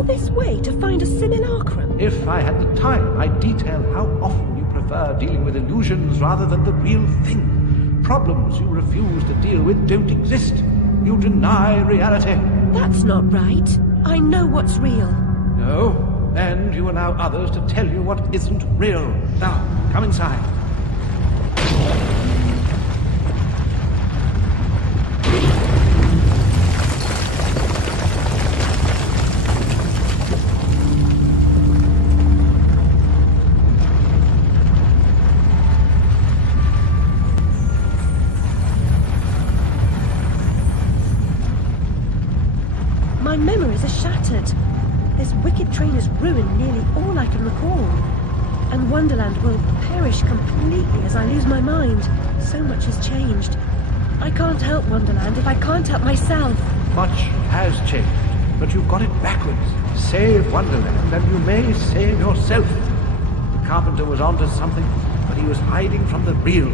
This way to find a simulacrum? If I had the time, I'd detail how often you prefer dealing with illusions rather than the real thing. Problems you refuse to deal with don't exist. You deny reality. That's not right. I know what's real. No, and you allow others to tell you what isn't real. Now, come inside. My memories are shattered. This wicked train has ruined nearly all I can recall. And Wonderland will perish completely as I lose my mind. So much has changed. I can't help Wonderland if I can't help myself. Much has changed, but you've got it backwards. Save Wonderland and you may save yourself. The carpenter was onto something, but he was hiding from the real.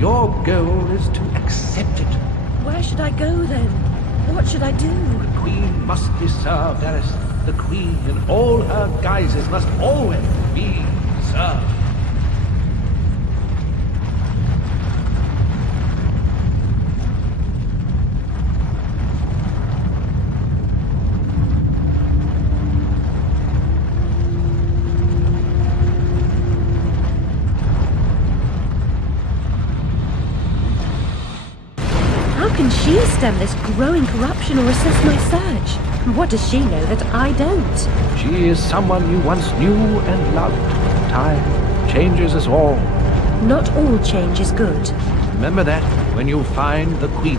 Your goal is to accept it. Where should I go then? What should I do? The Queen must be served, Alice. The Queen in all her guises must always be served. How can she stem this growing corruption or assess my search? What does she know that I don't? She is someone you once knew and loved. Time changes us all. Not all change is good. Remember that when you find the Queen.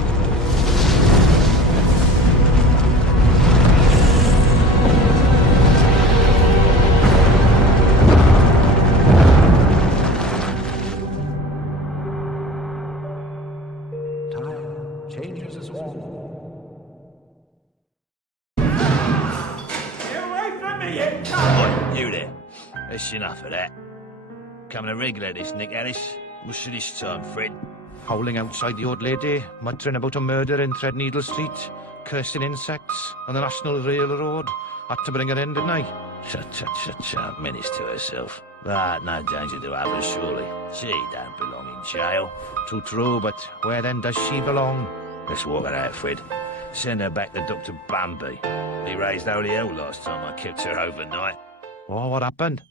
Changes us all. Get away from me, you cunt! Oi, you there. That's enough of that. Coming a regular this, Nick Alice. What's this time, Fred? Howling outside the old lady, muttering about a murder in Threadneedle Street, cursing insects on the National Railroad. Had to bring her in, didn't I? Shut, menace to herself. But no danger to others, surely. She don't belong in jail. Too true, but where then does she belong? Let's walk her out, Fred. Send her back to Dr. Bumby. He raised holy hell last time I kept her overnight. Oh, what happened?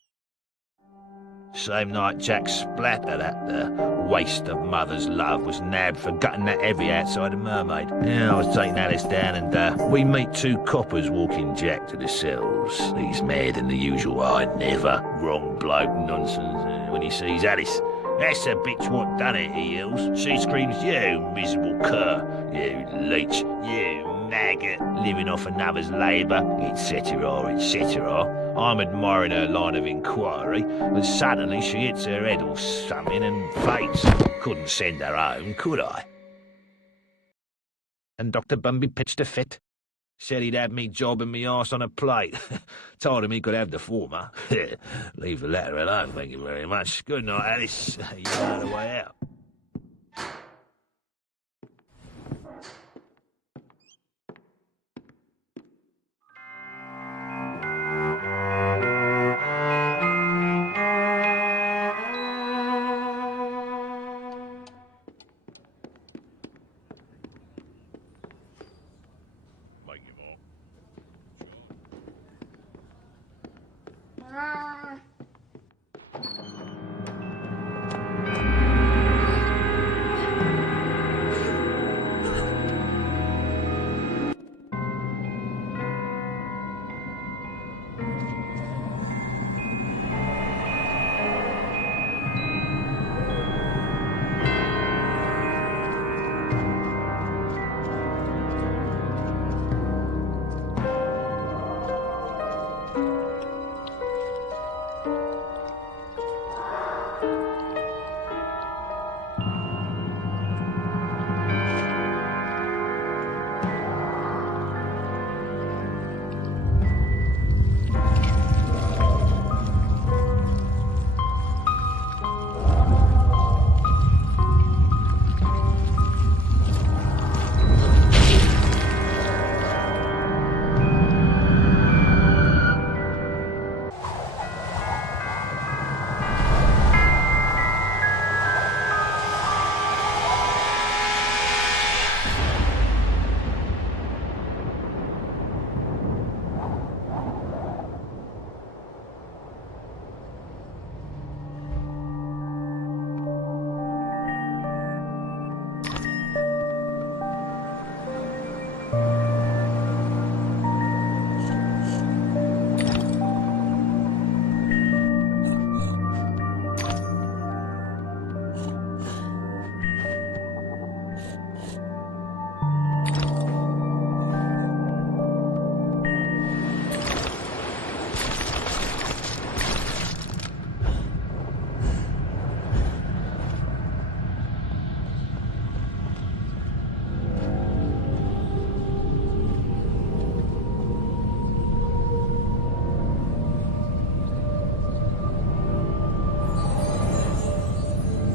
Same night Jack splattered at the waste of mother's love was nabbed for gutting that heavy outside a mermaid. Yeah, I was taking Alice down and we meet two coppers walking Jack to the cells. He's mad in the usual I never wrong bloke nonsense when he sees Alice. That's the bitch what done it, he yells. She screams, you miserable cur, you leech, you maggot, living off another's labour, etc., etc. I'm admiring her line of inquiry, but suddenly she hits her head or something and faints. Couldn't send her home, could I? And Dr. Bumby pitched a fit. Said he'd have me jobbing me arse on a plate. Told him he could have the former. Leave the latter alone, thank you very much. Good night, Alice. You know the way out.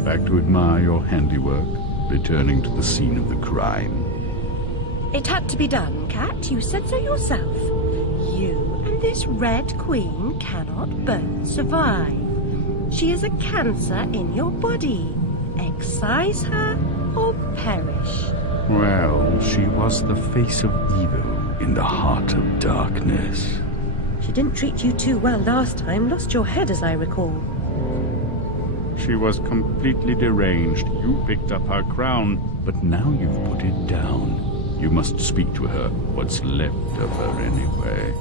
Back to admire your handiwork, returning to the scene of the crime. It had to be done, Cat. You said so yourself. You and this Red Queen cannot both survive. She is a cancer in your body. Excise her or perish. Well, she was the face of evil in the heart of darkness. She didn't treat you too well last time. Lost your head, as I recall. She was completely deranged. You picked up her crown, but now you've put it down. You must speak to her, what's left of her anyway.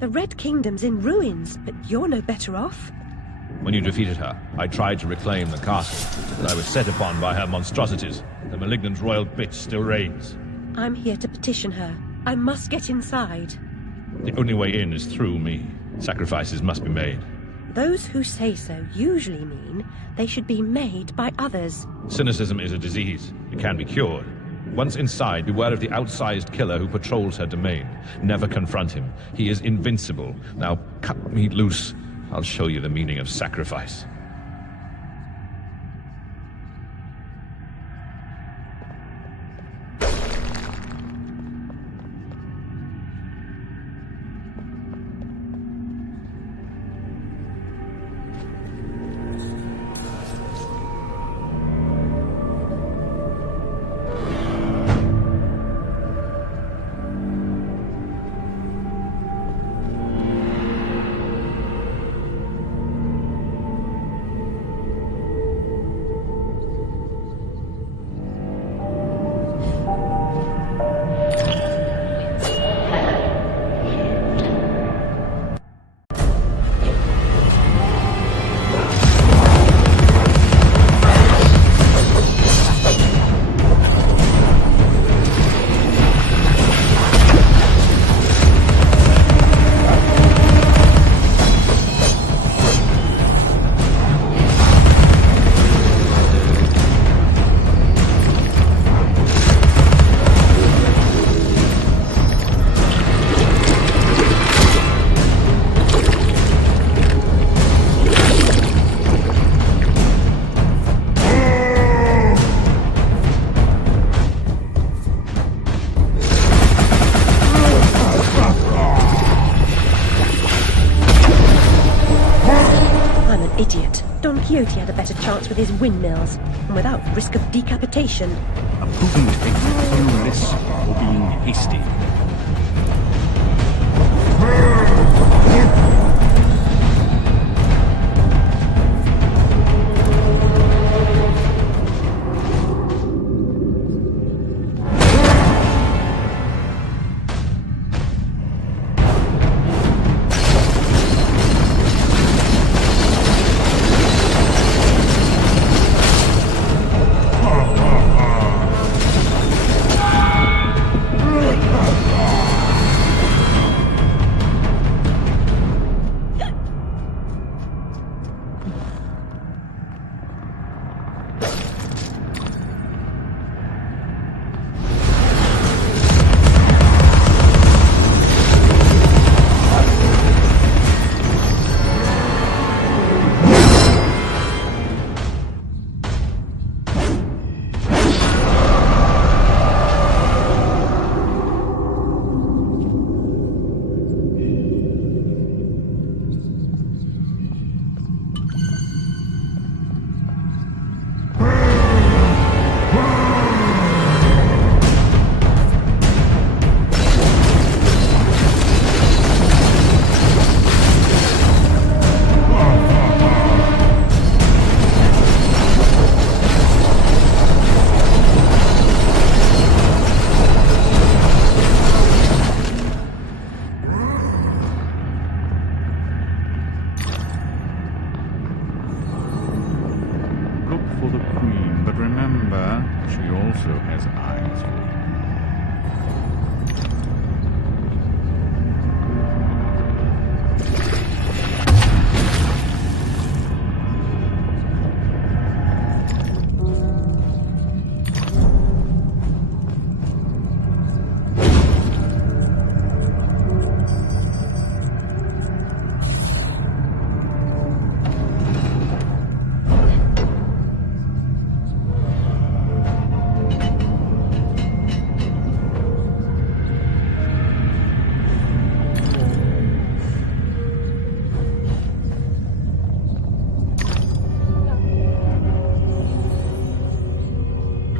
The Red Kingdom's in ruins, but you're no better off. When you defeated her, I tried to reclaim the castle, but I was set upon by her monstrosities. The malignant royal bitch still reigns. I'm here to petition her. I must get inside. The only way in is through me. Sacrifices must be made. Those who say so usually mean they should be made by others. Cynicism is a disease. It can be cured. Once inside, beware of the outsized killer who patrols her domain. Never confront him. He is invincible. Now cut me loose. I'll show you the meaning of sacrifice. idiot. Don Quixote had a better chance with his windmills, and without risk of decapitation. A prudent exit, clueless or being hasty.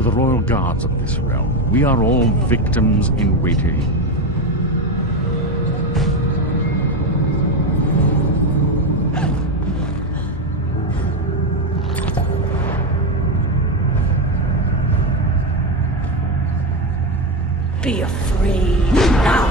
To the royal guards of this realm, we are all victims in waiting. Be afraid now.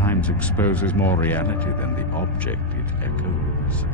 sometimes exposes more reality than the object it echoes.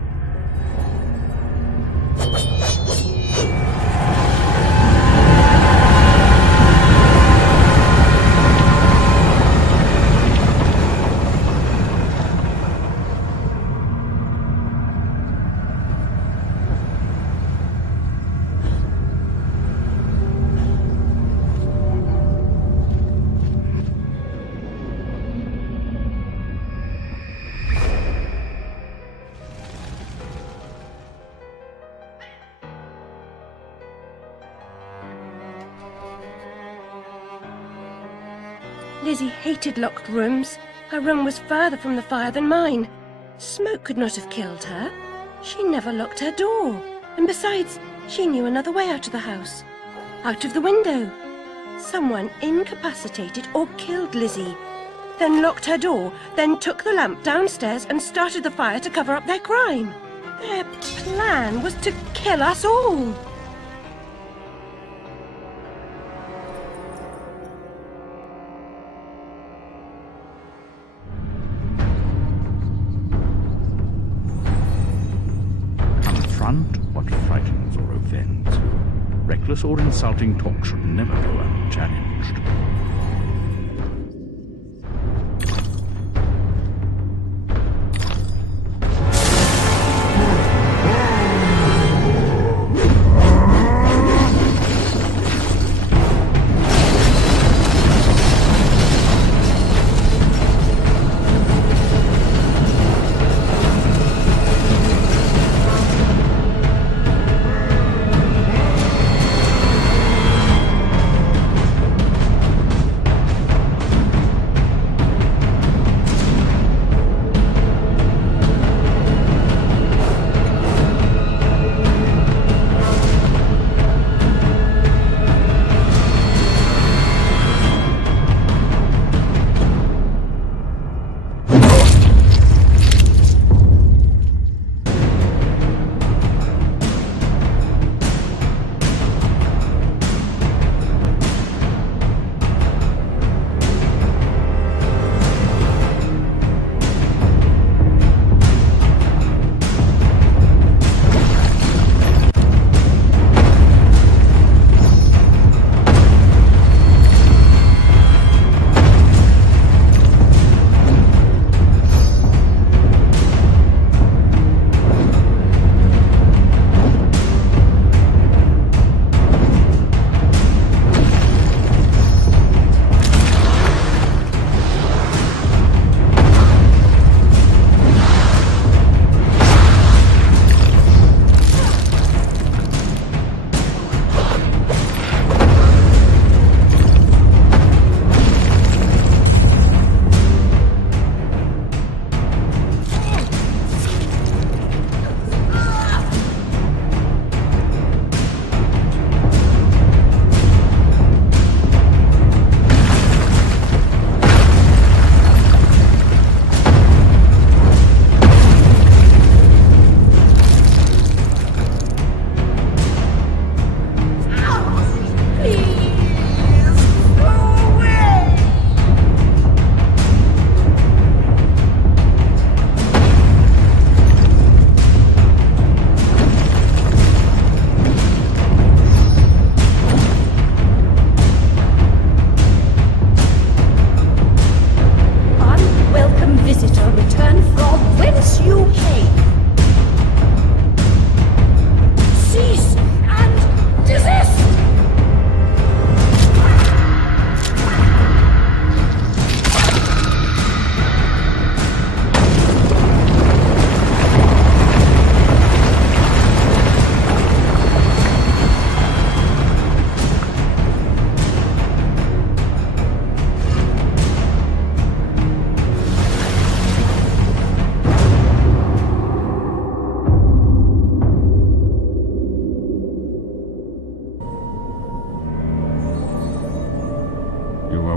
Lizzie hated locked rooms. Her room was further from the fire than mine. Smoke could not have killed her. She never locked her door. And besides, she knew another way out of the house. Out of the window. Someone incapacitated or killed Lizzie, then locked her door, then took the lamp downstairs and started the fire to cover up their crime. Their plan was to kill us all. Confront what frightens or offends you. Reckless or insulting talk should never go unchallenged.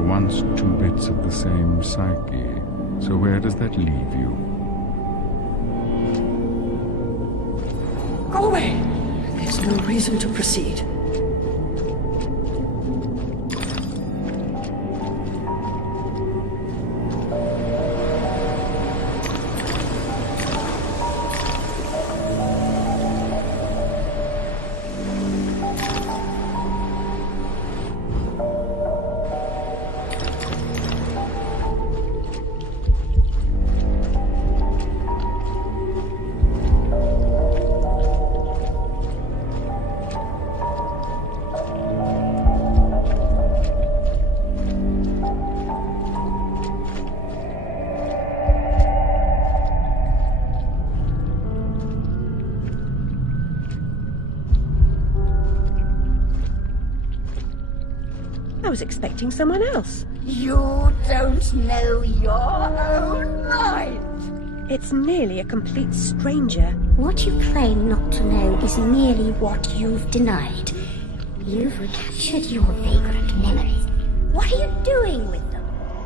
Once two bits of the same psyche. So where does that leave you? Go away! There's no reason to proceed. I was expecting someone else. You don't know your own mind. It's nearly a complete stranger. What you claim not to know is merely what you've denied. You've recaptured your vagrant memories. What are you doing with them?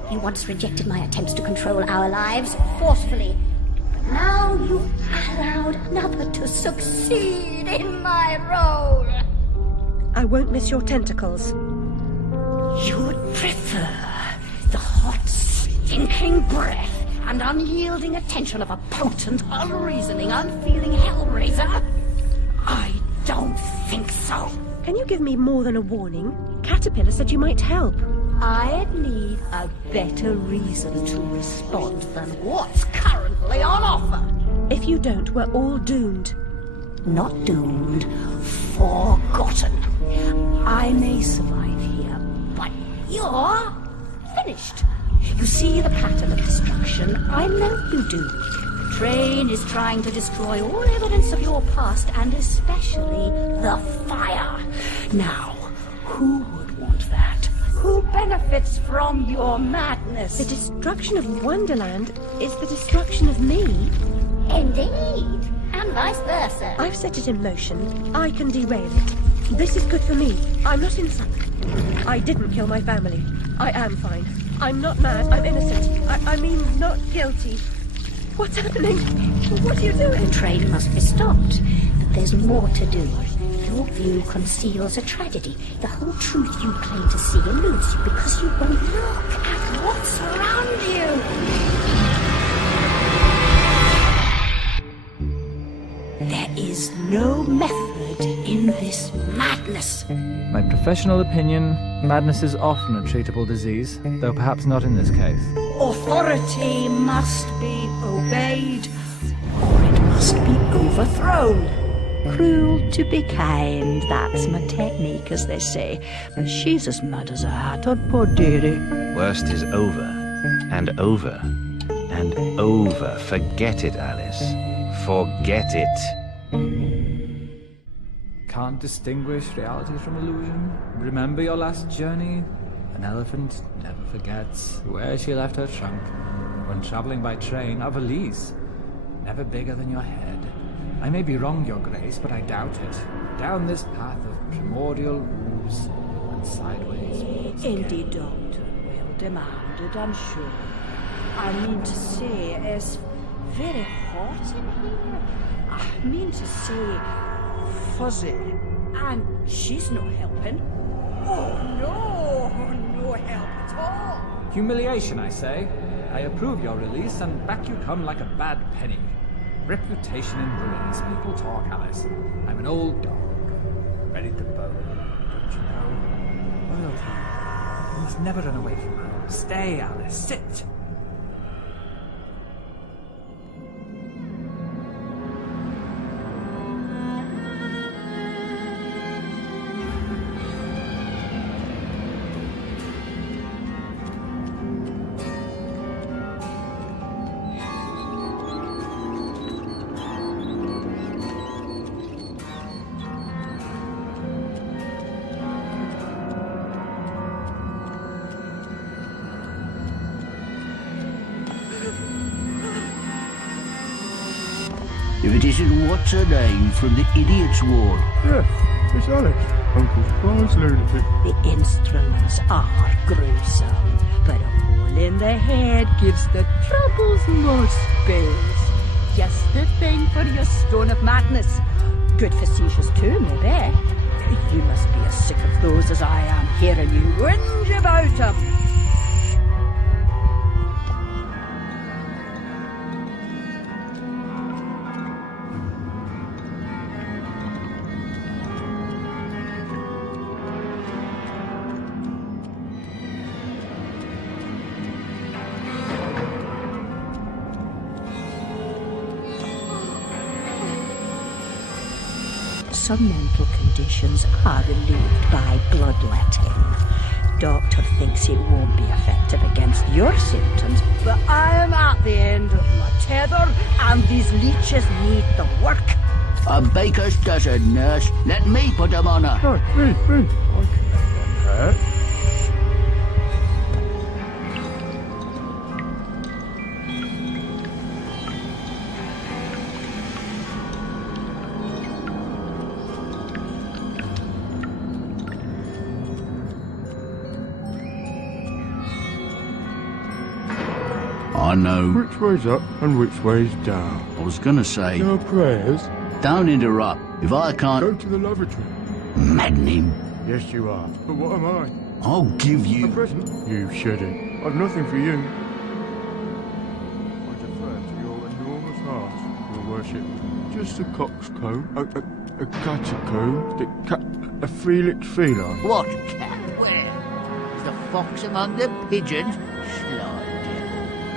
You once rejected my attempts to control our lives forcefully. But now you've allowed another to succeed in my role. I won't miss your tentacles. You would prefer the hot, stinking breath and unyielding attention of a potent, unreasoning, unfeeling hellraiser? I don't think so. Can you give me more than a warning? Caterpillar said you might help. I'd need a better reason to respond than what's currently on offer. If you don't, we're all doomed. Not doomed, forgotten. I may survive here, but you're finished. You see the pattern of destruction. I know you do. The train is trying to destroy all evidence of your past, and especially the fire. Now, who would want that? Who benefits from your madness? The destruction of Wonderland is the destruction of me. Indeed, and vice versa. I've set it in motion. I can derail it. This is good for me. I'm not insane. I didn't kill my family. I am fine. I'm not mad. I'm innocent. I mean, not guilty. What's happening? What are you doing? The train must be stopped, but there's more to do. Your view conceals a tragedy. The whole truth you claim to see eludes you because you won't look at what's around you. There is no method in this madness. My professional opinion, madness is often a treatable disease, though perhaps not in this case. Authority must be obeyed, or it must be overthrown. Cruel to be kind, that's my technique, as they say. But she's as mad as a hatter, poor dearie. Worst is over, and over, and over. Forget it, Alice. Forget it. Can't distinguish reality from illusion? Remember your last journey? An elephant never forgets where she left her trunk. When traveling by train, a valise, never bigger than your head. I may be wrong, Your Grace, but I doubt it. Down this path of primordial ruse and sideways. Indeed, Doctor, well demanded, I'm sure. I mean to say, it's very hot in here. I mean to say, fuzzy. And she's not helping. Oh, no help at all. Humiliation, I say. I approve your release, and back you come like a bad penny. Reputation in ruins. People talk, Alice. I'm an old dog, ready to bone. Don't you know? Loyalty. You must never run away from her. Stay, Alice. Sit. If it isn't what's her name from the Idiot's Ward. Yeah, it's Alice. Uncle Spar's lunatic. The instruments are gruesome, but a hole in the head gives the troubles more space. Just the thing for your stone of madness. Good for seizures too, maybe. You must be as sick of those as I am, hearing you whinge about them. Some mental conditions are relieved by bloodletting. Doctor thinks it won't be effective against your symptoms, but I am at the end of my tether, and these leeches need the work. A baker's dozen, nurse. Let me put them on her. No, me. I can make one, Pat. I know. Which way's up and which way's down? I was gonna say... No prayers? Don't interrupt. If I can't... Go to the lavatory. Maddening. Yes, you are. But what am I? I'll give you... A present? You shouldn't. I've nothing for you. I defer to your enormous heart, your worship. Just a coxcomb, a catacomb, a Felix feline. What cat? Where? Is the fox among the pigeons? Slide.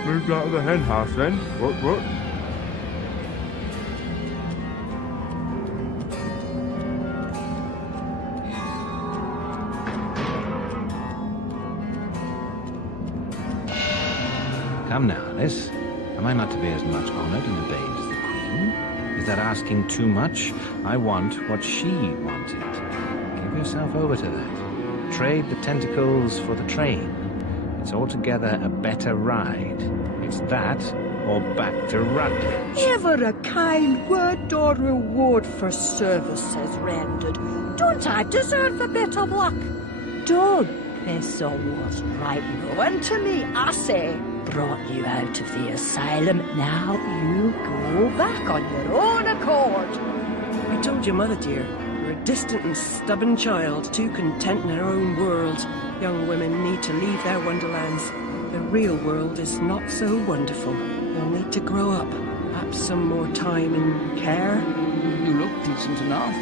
Moved out of the hen house then? What? Come now, Alice. Am I not to be as much honoured and obeyed as the Queen? Is that asking too much? I want what she wanted. Give yourself over to that. Trade the tentacles for the train. It's altogether a better ride. It's that or back to Rutledge. Never a kind word or reward for services rendered. Don't I deserve a bit of luck? Don't be so was right knowing to me, I say. Brought you out of the asylum. Now you go back on your own accord. I told your mother, dear. You're a distant and stubborn child, too content in her own world. Young women need to leave their wonderlands. The real world is not so wonderful. You'll need to grow up. Perhaps some more time and care. You look decent enough,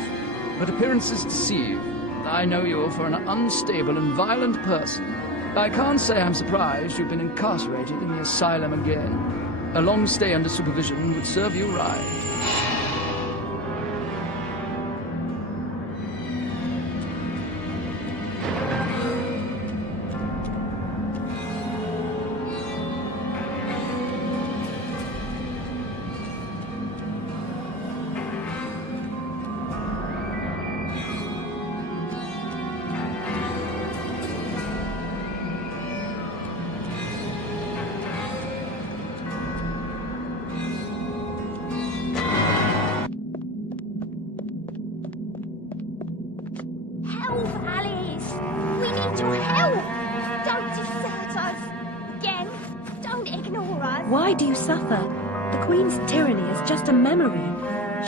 but appearances deceive. I know you for an unstable and violent person. I can't say I'm surprised you've been incarcerated in the asylum again. A long stay under supervision would serve you right. Why do you suffer? The Queen's tyranny is just a memory.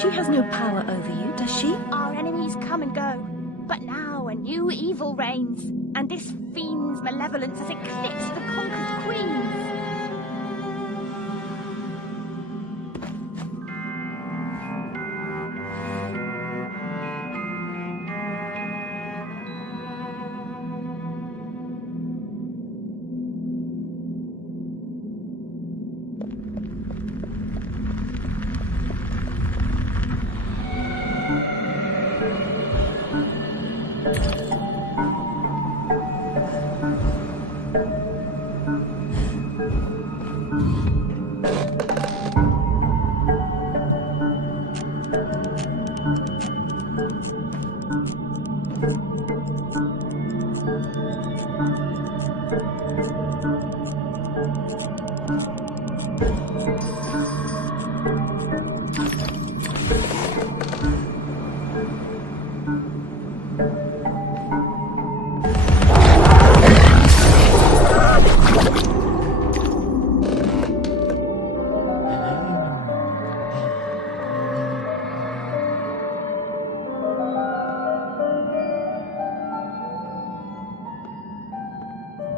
She has no power over you, does she? Our enemies come and go, but now a new evil reigns, and this fiend's malevolence has eclipsed the conquered queens.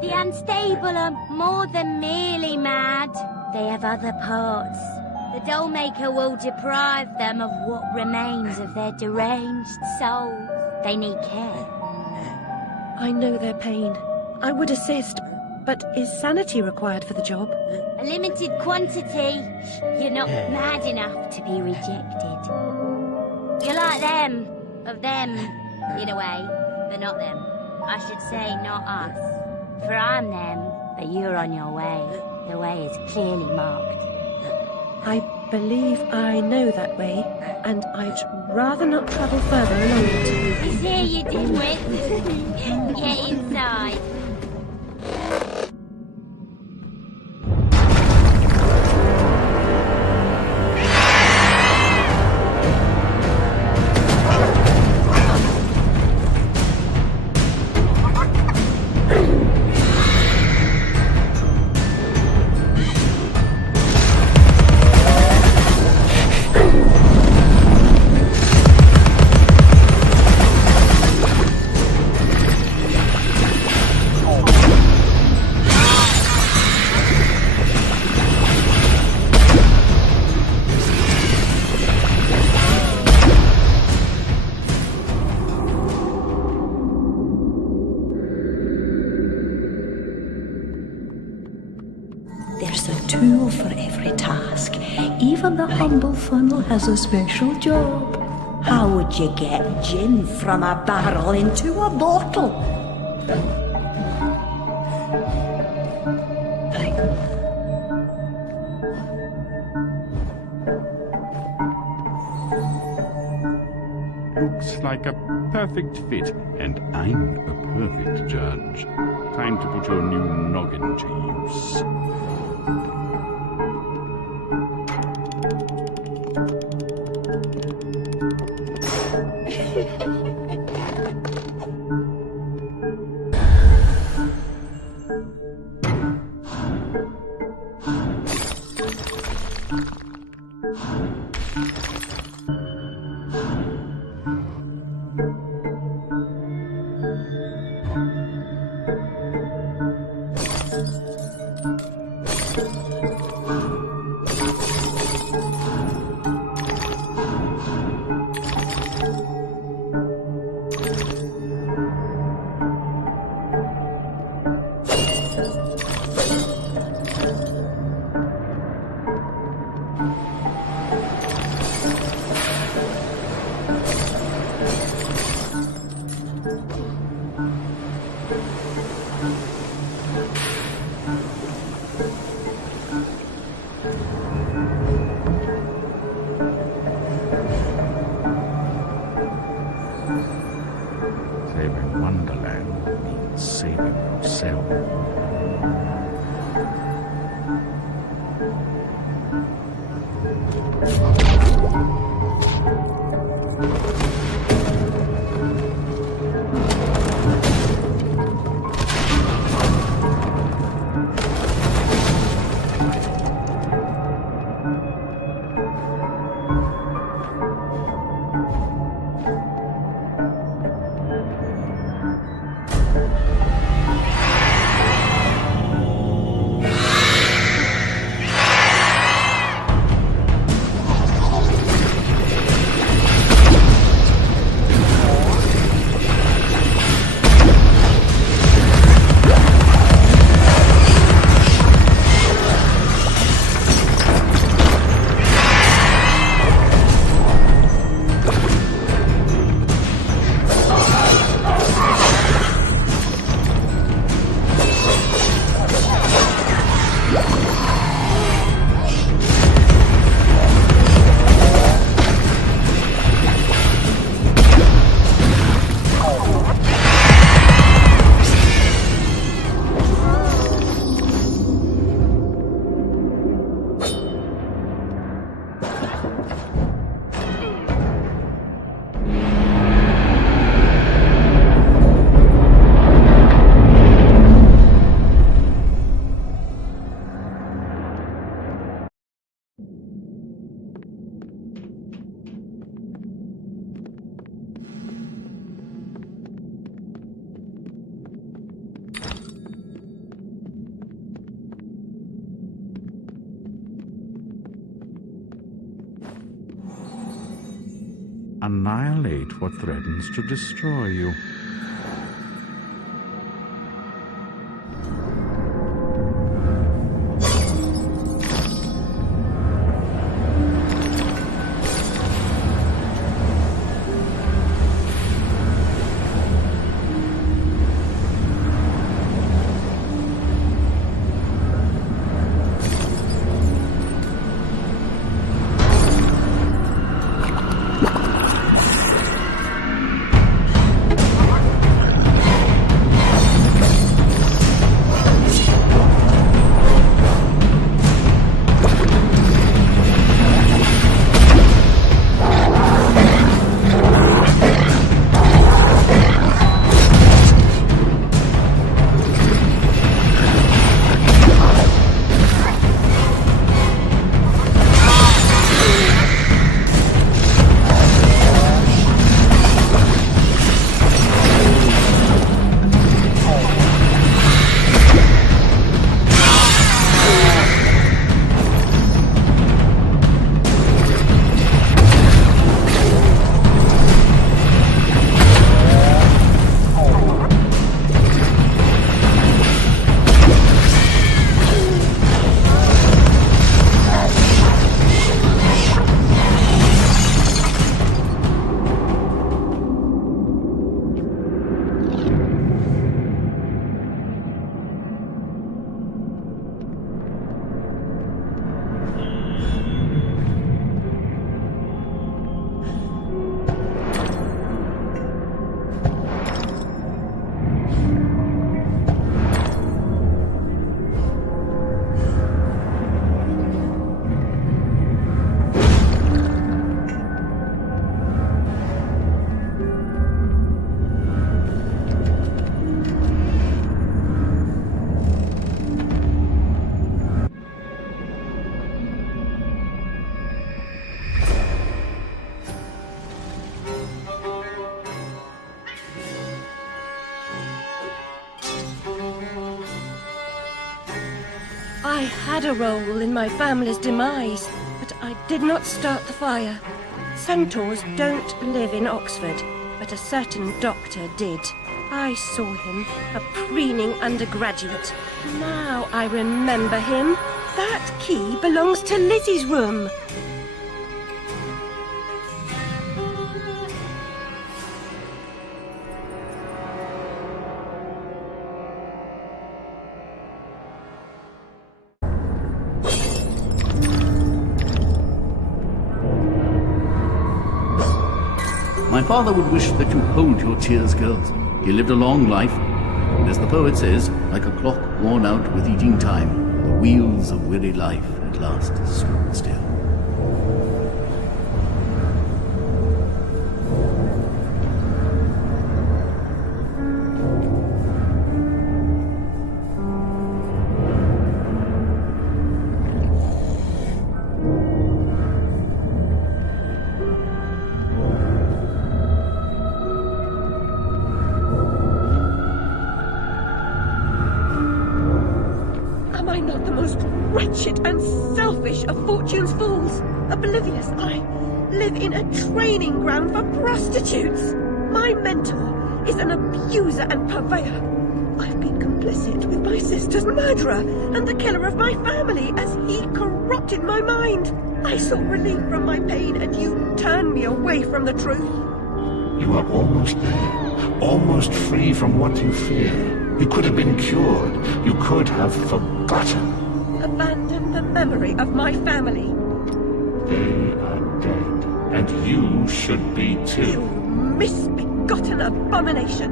The unstable are more than merely mad. They have other parts. The Dollmaker will deprive them of what remains of their deranged souls. They need care. I know their pain. I would assist, but is sanity required for the job? A limited quantity. You're not mad enough to be rejected. You're like them. Of them, in a way, but not them. I should say not us. For I'm them, but you're on your way. The way is clearly marked. I believe I know that way, and I'd rather not travel further along it. He's here, you dimwit. Get inside. ask. Even the humble funnel has a special job. How would you get gin from a barrel into a bottle? Looks like a perfect fit, and I'm a perfect judge. Time to put your new noggin to use. Saving Wonderland means saving yourself. Annihilate what threatens to destroy you. had a role in my family's demise, but I did not start the fire. Centaurs don't live in Oxford, but a certain doctor did. I saw him, a preening undergraduate. Now I remember him. That key belongs to Lizzie's room. My father would wish that you hold your tears, girls. He lived a long life, and as the poet says, like a clock worn out with eating time, the wheels of weary life at last stood still. Wretched and selfish of fortune's fools. Oblivious, I live in a training ground for prostitutes. My mentor is an abuser and purveyor. I've been complicit with my sister's murderer and the killer of my family as he corrupted my mind. I sought relief from my pain and you turned me away from the truth. You are almost there, almost free from what you fear. You could have been cured. You could have forgotten. Abandon the memory of my family. They are dead, and you should be too. You misbegotten abomination!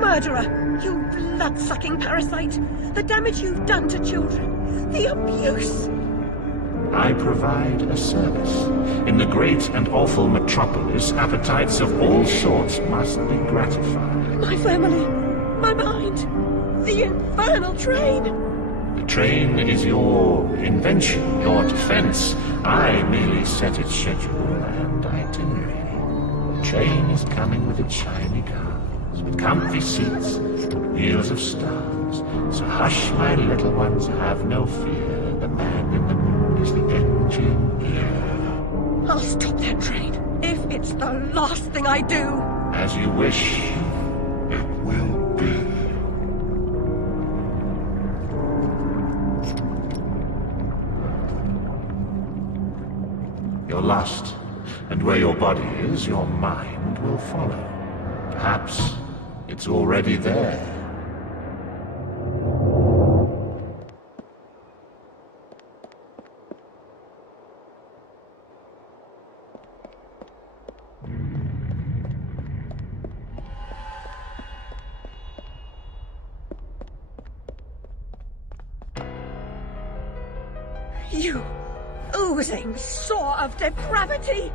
Murderer! You blood-sucking parasite! The damage you've done to children! The abuse! I provide a service. In the great and awful metropolis, appetites of all sorts must be gratified. My family! My mind! The infernal train! The train is your invention, your defense. I merely set its schedule and itinerary. The train is coming with its shiny cars, with comfy seats, and wheels of stars. So hush, my little ones, have no fear. The man in the moon is the engineer. I'll stop that train, if it's the last thing I do. As you wish, it will be. You're lost, and where your body is, your mind will follow. Perhaps it's already there. You oozing sore of depravity!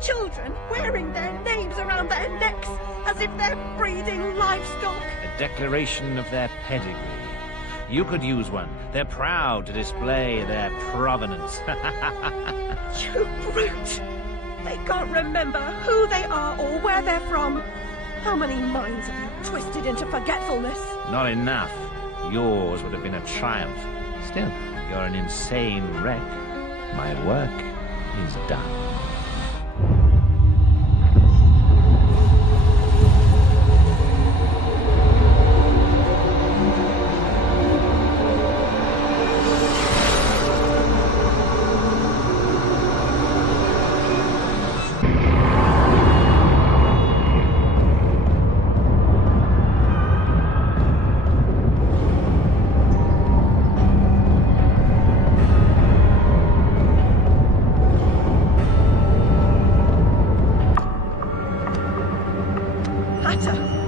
Children wearing their names around their necks as if they're breeding livestock! A declaration of their pedigree. You could use one. They're proud to display their provenance. You brute! They can't remember who they are or where they're from. How many minds have you twisted into forgetfulness? Not enough. Yours would have been a triumph. Still, you're an insane wreck. My work is done.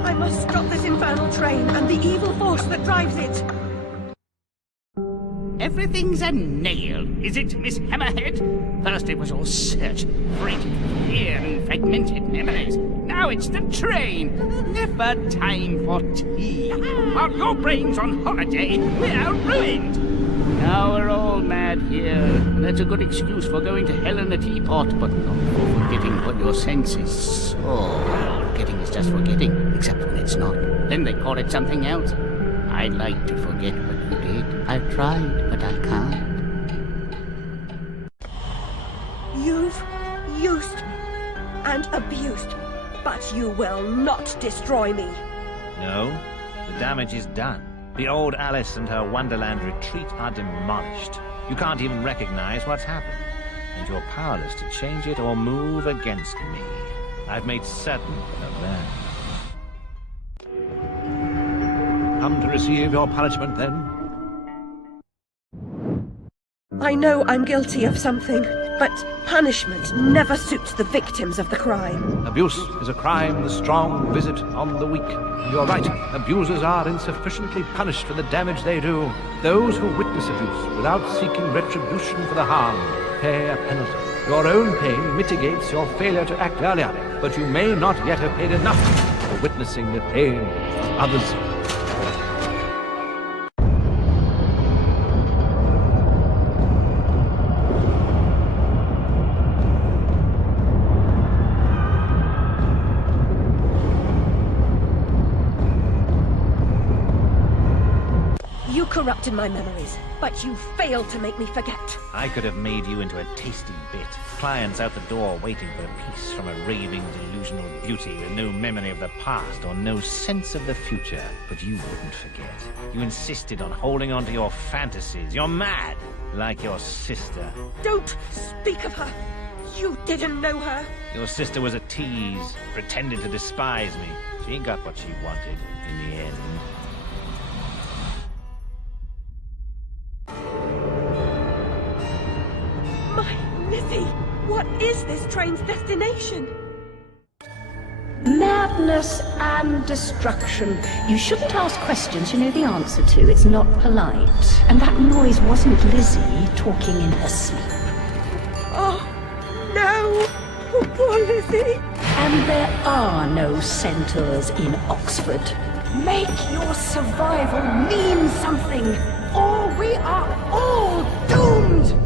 I must stop this infernal train and the evil force that drives it. Everything's a nail, is it, Miss Hammerhead? First it was all search, freighted fear and fragmented memories. Now it's the train. Never time for tea. While your brain's on holiday, we're ruined. Now we're all mad here. And that's a good excuse for going to hell in a teapot, but not for forgetting what your senses saw. Forgetting is just forgetting, except when it's not. Then they call it something else. I'd like to forget what you did. I've tried, but I can't. You've used and abused, but you will not destroy me. No, the damage is done. The old Alice and her Wonderland retreat are demolished. You can't even recognize what's happened, and you're powerless to change it or move against me. I've made certain of that. Come to receive your punishment, then? I know I'm guilty of something, but punishment never suits the victims of the crime. Abuse is a crime the strong visit on the weak. You're right. Abusers are insufficiently punished for the damage they do. Those who witness abuse without seeking retribution for the harm pay a penalty. Your own pain mitigates your failure to act earlier, but you may not yet have paid enough for witnessing the pain of others. You corrupted my memories, but you failed to make me forget. I could have made you into a tasty bit. Clients out the door waiting for a piece from a raving, delusional beauty with no memory of the past or no sense of the future. But you wouldn't forget. You insisted on holding on to your fantasies. You're mad, like your sister. Don't speak of her. You didn't know her. Your sister was a tease, pretended to despise me. She got what she wanted in the end. Lizzie, what is this train's destination? Madness and destruction. You shouldn't ask questions you know the answer to. It's not polite. And that noise wasn't Lizzie talking in her sleep. Oh, no! Poor Lizzie! And there are no centaurs in Oxford. Make your survival mean something, or we are all doomed!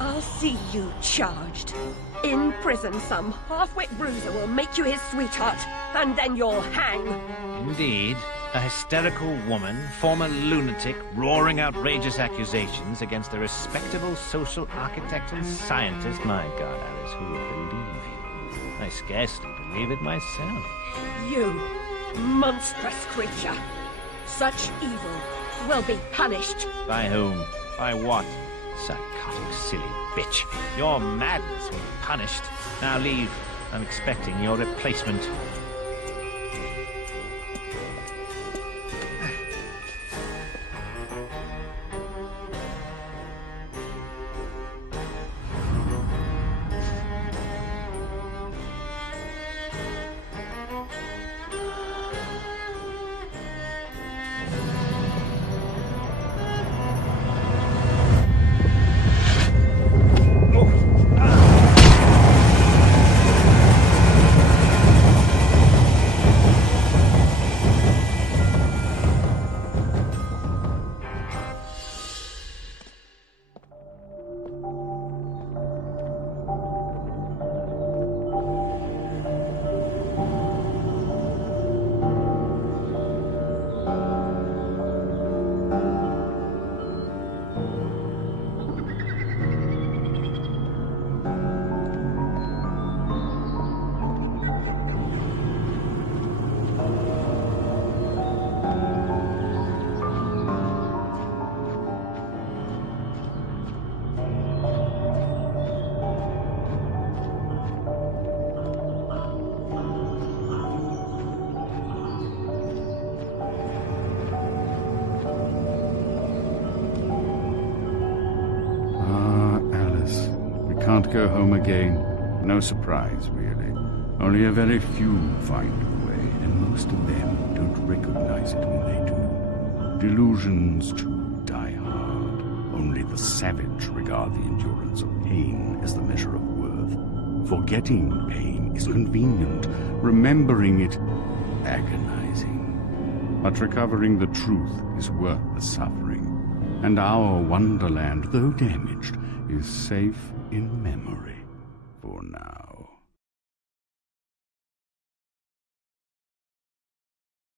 I'll see you charged. In prison, some half-wit bruiser will make you his sweetheart, and then you'll hang. Indeed. A hysterical woman, former lunatic, roaring outrageous accusations against a respectable social architect and scientist. My God, Alice, who would believe you? I scarcely believe it myself. You, monstrous creature. Such evil will be punished. By whom? By what? Psychotic, silly bitch. Your madness will be punished. Now leave. I'm expecting your replacement. go home again. No surprise, really. Only a very few find a way, and most of them don't recognize it when they do. Delusions, too, die hard. Only the savage regard the endurance of pain as the measure of worth. Forgetting pain is convenient. Remembering it, agonizing. But recovering the truth is worth the suffering. And our Wonderland, though damaged, is safe in memory for now.